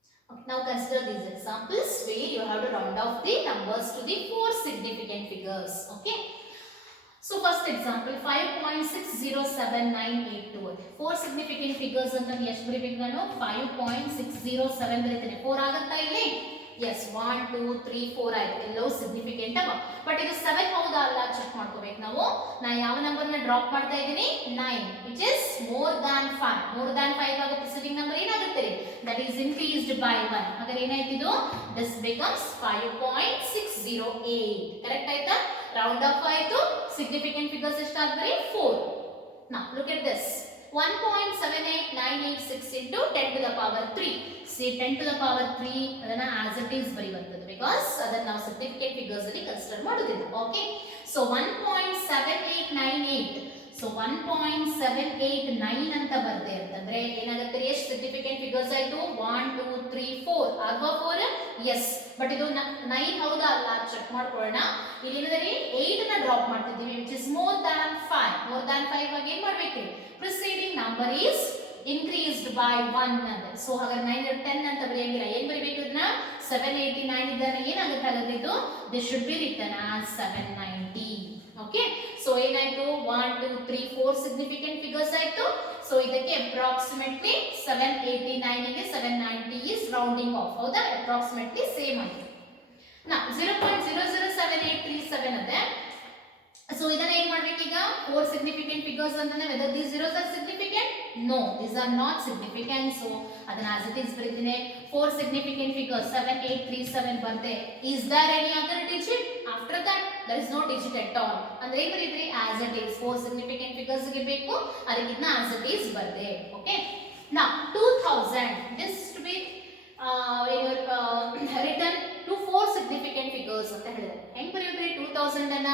Now consider these examples where you have to round off the numbers to the 4 significant figures. Okay, so first example 5.607982. 4 significant figures anta ಎಷ್ಟು ಬರಿಬೇಕು ನಾನು? 5.607 ಬರೀತೀನಿ. 4 ಆಗುತ್ತಾ ಇಲ್ಲಿ? yes, 1 2 3 4 ಆಯ್ತು, ಎಲ್ಲವೂ ಸಿಗ್ನಿಫಿಕೆಂಟ್ ಅವ. ಬಟ್ ಇದು 7 ಹೌದಾ ಅಲ್ಲ ಚೆಕ್ ಮಾಡ್ಕೋಬೇಕು ನಾವು. ನಾ ಯಾವ ನಂಬರ್ ನ ಡ್ರಾಪ್ ಮಾಡ್ತಾ ಇದ್ದೀನಿ? 9, which is more than 5. more than 5 ಆಗ ಪ್ರಿಸೀಡಿಂಗ್ ನಂಬರ್ ಏನಾಗುತ್ತೆ? that is increased by 1. ಹಾಗಾದ್ರೆ ಏನಾಯ್ತು ಇದು? this becomes 5.608. ಕರೆಕ್ಟ್ ಆಯ್ತಾ? ರೌಂಡ್ ಆಫ್ ಆಯ್ತು. ಸಿಗ್ನಿಫಿಕೆಂಟ್ ಫಿಗರ್ಸ್ ಎಷ್ಟಾದ್ರಿ? 4. now look at this. 1.78986 into 10 to the power 3. See 10 to the power 3 ಅದನ್ನ as it is ಬರೆಯುವಂತದ್ದು because ಅದನ್ನ ನಾವು significant figures ಅಲ್ಲಿ ಕನ್ಸಿಡರ್ ಮಾಡೋದಿಲ್ಲ. Okay, so 1.7898. so 1.789 ಅಂತ ಬರ್ದೆ ಅಂತಂದ್ರೆ ಏನಾಗುತ್ತೆ? ಎಷ್ಟು ಸಿಗ್ನಿಫಿಕೆಂಟ್ ಫಿಗರ್ಸ್ ಆಯ್ತು? 1 2 3 4 ಆಲ್ವಾ 4? ಎಸ್, ಬಟ್ ಇದು 9 ಹೌದಾ ಅಲ್ಲ ಚೆಕ್ ಮಾಡ್ಕೊಳ್ಳೋಣ. ಇಲ್ಲಿ ಏನಾದ್ರೆ 8 ನ ಡ್ರಾಪ್ ಮಾಡ್ತಿದ್ದೀವಿ, which is more than 5. more than 5 ಆಗಿ ಏನ್ ಮಾಡ್ಬೇಕು? preceding number is increased by 1 ಅಂದ್ರೆ. ಸೊ ಹಾಗಾದ್ರೆ 9 10 ಅಂತ ಬರೆಯಂಗಿಲ್ಲ. ಏನ್ ಬರೀಬೇಕು ಇದನ್ನ? 789 ಇದ್ದಾನೆ. ಏನಾಗುತ್ತೆ ಹಾಗಾದ್ರೆ ಇದು? this should be written as 790. Okay, so ಏನಾಯ್ತು? 1 2 3 4 significant figures ಆಯ್ತು. ಸೊ ಇದಕ್ಕೆ approximately 789 ಗೆ 790 is rounding off. ಹೌದಾ? approximately same ಆಯ್ತು. now 0.007837 ಅದೇ. ಸೊ ಇದನ್ನ ಏನ್ ಮಾಡ್ಬೇಕು ಈಗ? 4 significant figures ಅಂತಂದ್ರೆ whether these zeros are significant? no, these are not significant. so ಅದನ್ನ as it is ಬರೀತೀನಿ. 4 significant figures 7837 ಬಂದೆ. is there any other digit after that? there is no digit at all. ಅಂದ್ರೆ ಏನು ಬರೀತೀರಿ? as it is. 4 significant figures ಗೆ ಬೇಕು, ಅದಕ್ಕಿಂತ as it is ಬರ್ದೆ. Okay, now 2000 this to be written to 4 significant figures ಅಂತ ಹೇಳಿದ್ರೆ ಹೆಂಗ್ ಬರೆಯೋದ್ರಿ? 2000 ಅನ್ನ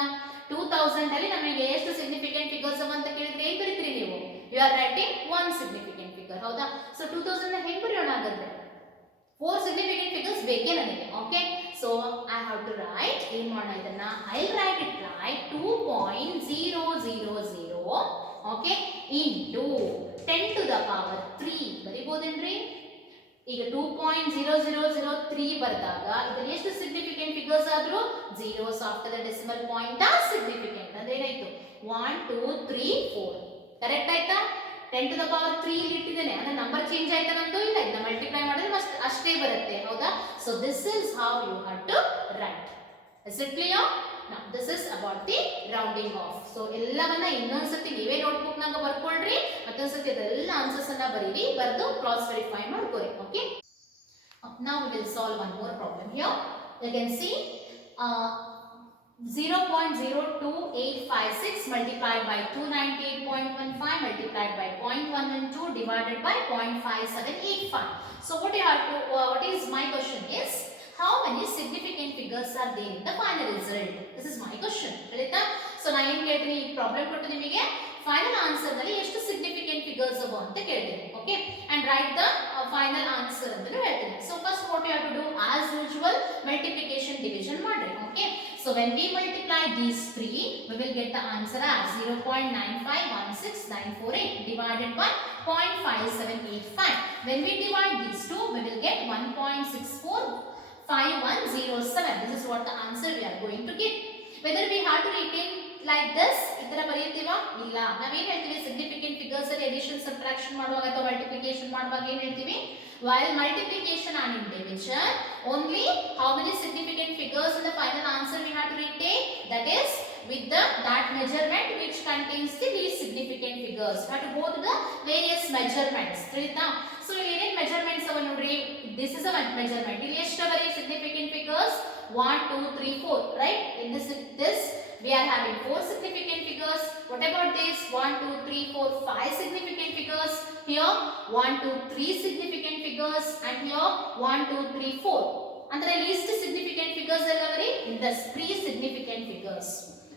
2000 ಅಲ್ಲಿ ನಮಗೆ ಎಷ್ಟು ಸಿಗ್ನಿಫಿಕೆಂಟ್ ಫಿಗರ್ಸ್ ಅವ ಅಂತ ಕೇಳಿದ್ರೆ ಏನ್ ಬರೀತೀರಿ ನೀವು? You are writing 1 significant figure. ಹೌದಾ? ಸೊ 2000 ನ ಹೆಂಗ್ ಬರೆಯೋಣ ಹಾಗಾದ್ರೆ? 4 significant figures ಬೇಕೇ ನನಗೆ. Okay, so I have to write. ಏನ್ ಮಾಡೋಣ ಇದನ್ನ? I will write it like 2.000 okay into 10 to the power 3 ಬರಿಬೋದೇನ್ರಿ? ಈಗ 2.0003 ಬರೆದಾಗ ಇದರಲ್ಲಿ ಎಷ್ಟು ಸಿಗ್ನಿಫಿಕೆಂಟ್ ಫಿಗರ್ಸ್ ಆದ್ರೂ zeros after the decimal point are significant. ಅಂದ್ರೆ ಏನಾಯ್ತು? 1 2 3 4. ಕರೆಕ್ಟ್ ಆಯ್ತಾ? 10 to the power 3 ಇಲ್ಲಿ ಇಟ್ಟಿದ್ದೇನೆ, ಅಂದ್ರೆ ನಂಬರ್ ಚೇಂಜ್ ಆಯ್ತಾ ನಂದು? ಇಲ್ಲ, ಇದನ್ನ ಮಲ್ಟಿಪ್ಲೈ ಮಾಡಿದ್ರೆ ಅಷ್ಟೇ ಬರುತ್ತೆ. ಹೌದಾ? So this is how you have to write. Is it clear? Now this is about the rounding off. So ಎಲ್ಲವನ್ನ ಇನ್ನೊಂದ್ಸತಿ ನೀವೇ ನೋಟ್ಬುಕ್ ನಾಗ ಬರ್ಕೊಳ್ರಿ, ಮತ್ತೊಂದ್ಸತಿ ಅದೆಲ್ಲ ಆನ್ಸರ್ಸ್ ಅನ್ನ ಬರೀರಿ, ಬರೆದು ಕ್ರಾಸ್ ವೆರಿಫೈ ಮಾಡ್ಕೊರಿ. Okay, now we will solve one more problem here. You can see 0.02856 multiplied by 298.15 multiplied by 0.112 divided by 0.5785. So what you have to what is my question is, how many significant figures are there in the final result? This is my question. Kalita? So na ಏನು ಕೇಳ್ತೀನಿ, ಈ ಪ್ರಾಬ್ಲಮ್ ಕೊಟ್ಟು ನಿಮಗೆ final answer ನಲ್ಲಿ ಎಷ್ಟು significant figures ಅವ ಅಂತ ಕೇಳ್ತೀನಿ. Okay, and write the final answer ಅಂತ ಹೇಳ್ತೀನಿ. So first what you have to do, as usual multiplication division ಮಾಡ್ರಿ. Okay, so when we multiply these three, we will get the answer as 0.9516948 divided by 0.5785. When we divide these two, we will get 1.645107. This is what the answer we are going to get. Whether we have to retain like this, ಇದರ ಬರೆಯುತ್ತೀವಾ? ಇಲ್ಲ. ನಾವೇನು ಹೇಳ್ತೀವಿ, significant figures ಅಲ್ಲಿ addition subtraction ಮಾಡುವಾಗ ಅಥವಾ ಮಲ್ಟಿಪ್ಲಿಕೇಶನ್ ಮಾಡುವಾಗ ಏನು ಹೇಳ್ತೀವಿ, while multiplication and division, only how many significant figures in the final answer we have to retain, that is with that measurement which contains the least significant figures. We have to go to the various measurements. ತಿಳಿತಾ? So ಏನೇನು measurements ಅವ ನೋಡ್ರಿ, this is a measurement. ಇಲ್ಲಿ ಎಷ್ಟು ಬರೀ significant figures, 1 2 3 4, right? In this we are having 4 significant figures. What about this? 1 2 3 4 5 significant figures. Here 1 2 3 significant figures, and here 1 2 3 4. Andre least significant figures ಎಲ್ಲವರಿ, in the 3 significant figures.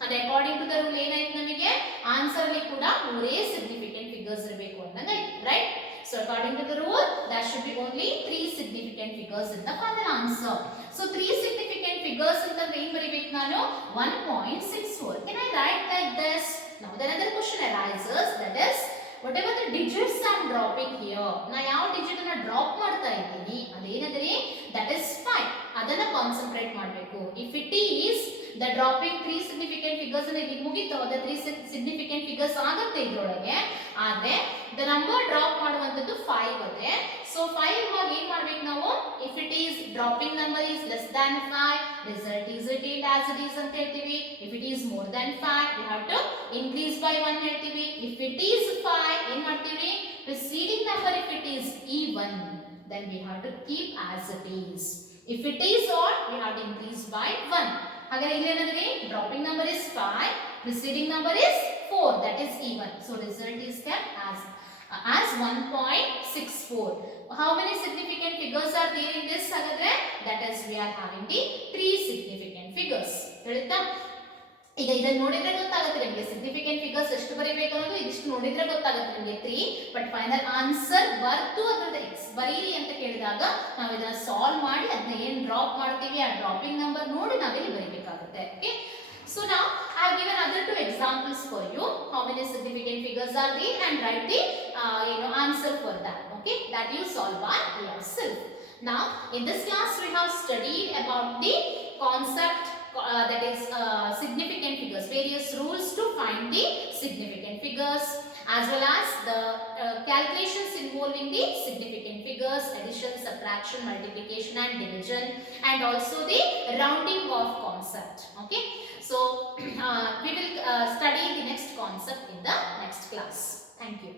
And according to the rule ಏನಾಯ್ತು, ನಮಗೆ ಆನ್ಸರ್ ಅಲ್ಲಿ ಕೂಡ 3 significant figures ಇರಬೇಕು ಅನ್ನಂಗೆ, right? So according to the rule, there should be only 3 significant figures in the final answer. So 3 significant figures ಅಂತಂದ್ರೆ ಏನು ಬರಿಬೇಕು ನಾನು, 1.64. Can I write like this? Now then another question arises, that is whatever the digits I am dropping here, ನಾ ಯಾವ ಡಿಜಿಟ್ ಅನ್ನ ಡ್ರಾಪ್ ಮಾಡ್ತಾ ಇದ್ದೀನಿ ಅದೇನಂದ್ರೆ that is 5. ಅದನ್ನ ಕಾನ್ಸಂಟ್ರೇಟ್ ಮಾಡಬೇಕು. If it is the dropping 3 significant figures ಅನ್ನ ಇಲ್ಲಿ ಮುಗಿತು, the 3 significant figures ಆಗುತ್ತೆ ಇದರೊಳಗೆ, ಆದ್ರೆ the number ಡ್ರಾಪ್ ಮಾಡುವಂತದ್ದು 5 ಅದೇ. So 5 ಇವಾಗ ಏನು ಮಾಡಬೇಕು ನಾವು, if it is dropping number is less than 5, result is retained as it is ಅಂತ ಹೇಳ್ತೀವಿ. If it is more than 5, we have to increase by 1 ಹೇಳ್ತೀವಿ. If it is 5, ಏನು ಮಾಡ್ತೀವಿ, preceding number if it is even, then we have to keep as it is. If it is odd, we have to increase by 1. ಹಾಗಾದ್ರೆ ಇಲ್ಲಿ ಏನಂದ್ರೆ dropping number is 5, preceding number is 4, that is even. So result is kept as 1.64. How many significant figures are there in this? ಹಾಗಾದ್ರೆ that is we are having the 3 significant figures. ತಿಳಿತಾ? ಈಗ ಇದನ್ನ ನೋಡಿದ್ರೆ ಗೊತ್ತಾಗುತ್ತೆ ನಿಮಗೆ ಸಿಗ್ನಿಫಿಕೆಂಟ್ ಫಿಗರ್ಸ್ ಎಷ್ಟು ಬರೀಬೇಕು ಅನ್ನೋದು, ಇದಿಷ್ಟು ನೋಡಿದ್ರೆ ಗೊತ್ತಾಗುತ್ತೆ ನಿಮಗೆ 3. ಬಟ್ ಫೈನಲ್ ಆನ್ಸರ್ ಬರ್ತು ಅದ್ರದ್ದು ಎಕ್ಸ್ ಬರೀರಿ ಅಂತ ಕೇಳಿದಾಗ ನಾವು ಇದನ್ನ ಸಾಲ್ವ್ ಮಾಡಿ ಅದನ್ನ ಏನು ಡ್ರಾಪ್ ಮಾಡ್ತೀವಿ ಆ ಡ್ರಾಪಿಂಗ್ ನಂಬರ್ ನೋಡಿ ನಾವಿಲ್ಲಿ ಬರೀಬೇಕಾಗುತ್ತೆ. Okay, so now I have given other 2 examples for you, how many significant figures are there, and write the answer for that. Okay, that you solve by yourself. Now in this class we have studied about the concept that is significant figures, various rules to find the significant figures, as well as the calculations involving the significant figures, addition, subtraction, multiplication and division, and also the rounding off concept. Okay, so we will study the next concept in the next class. Thank you.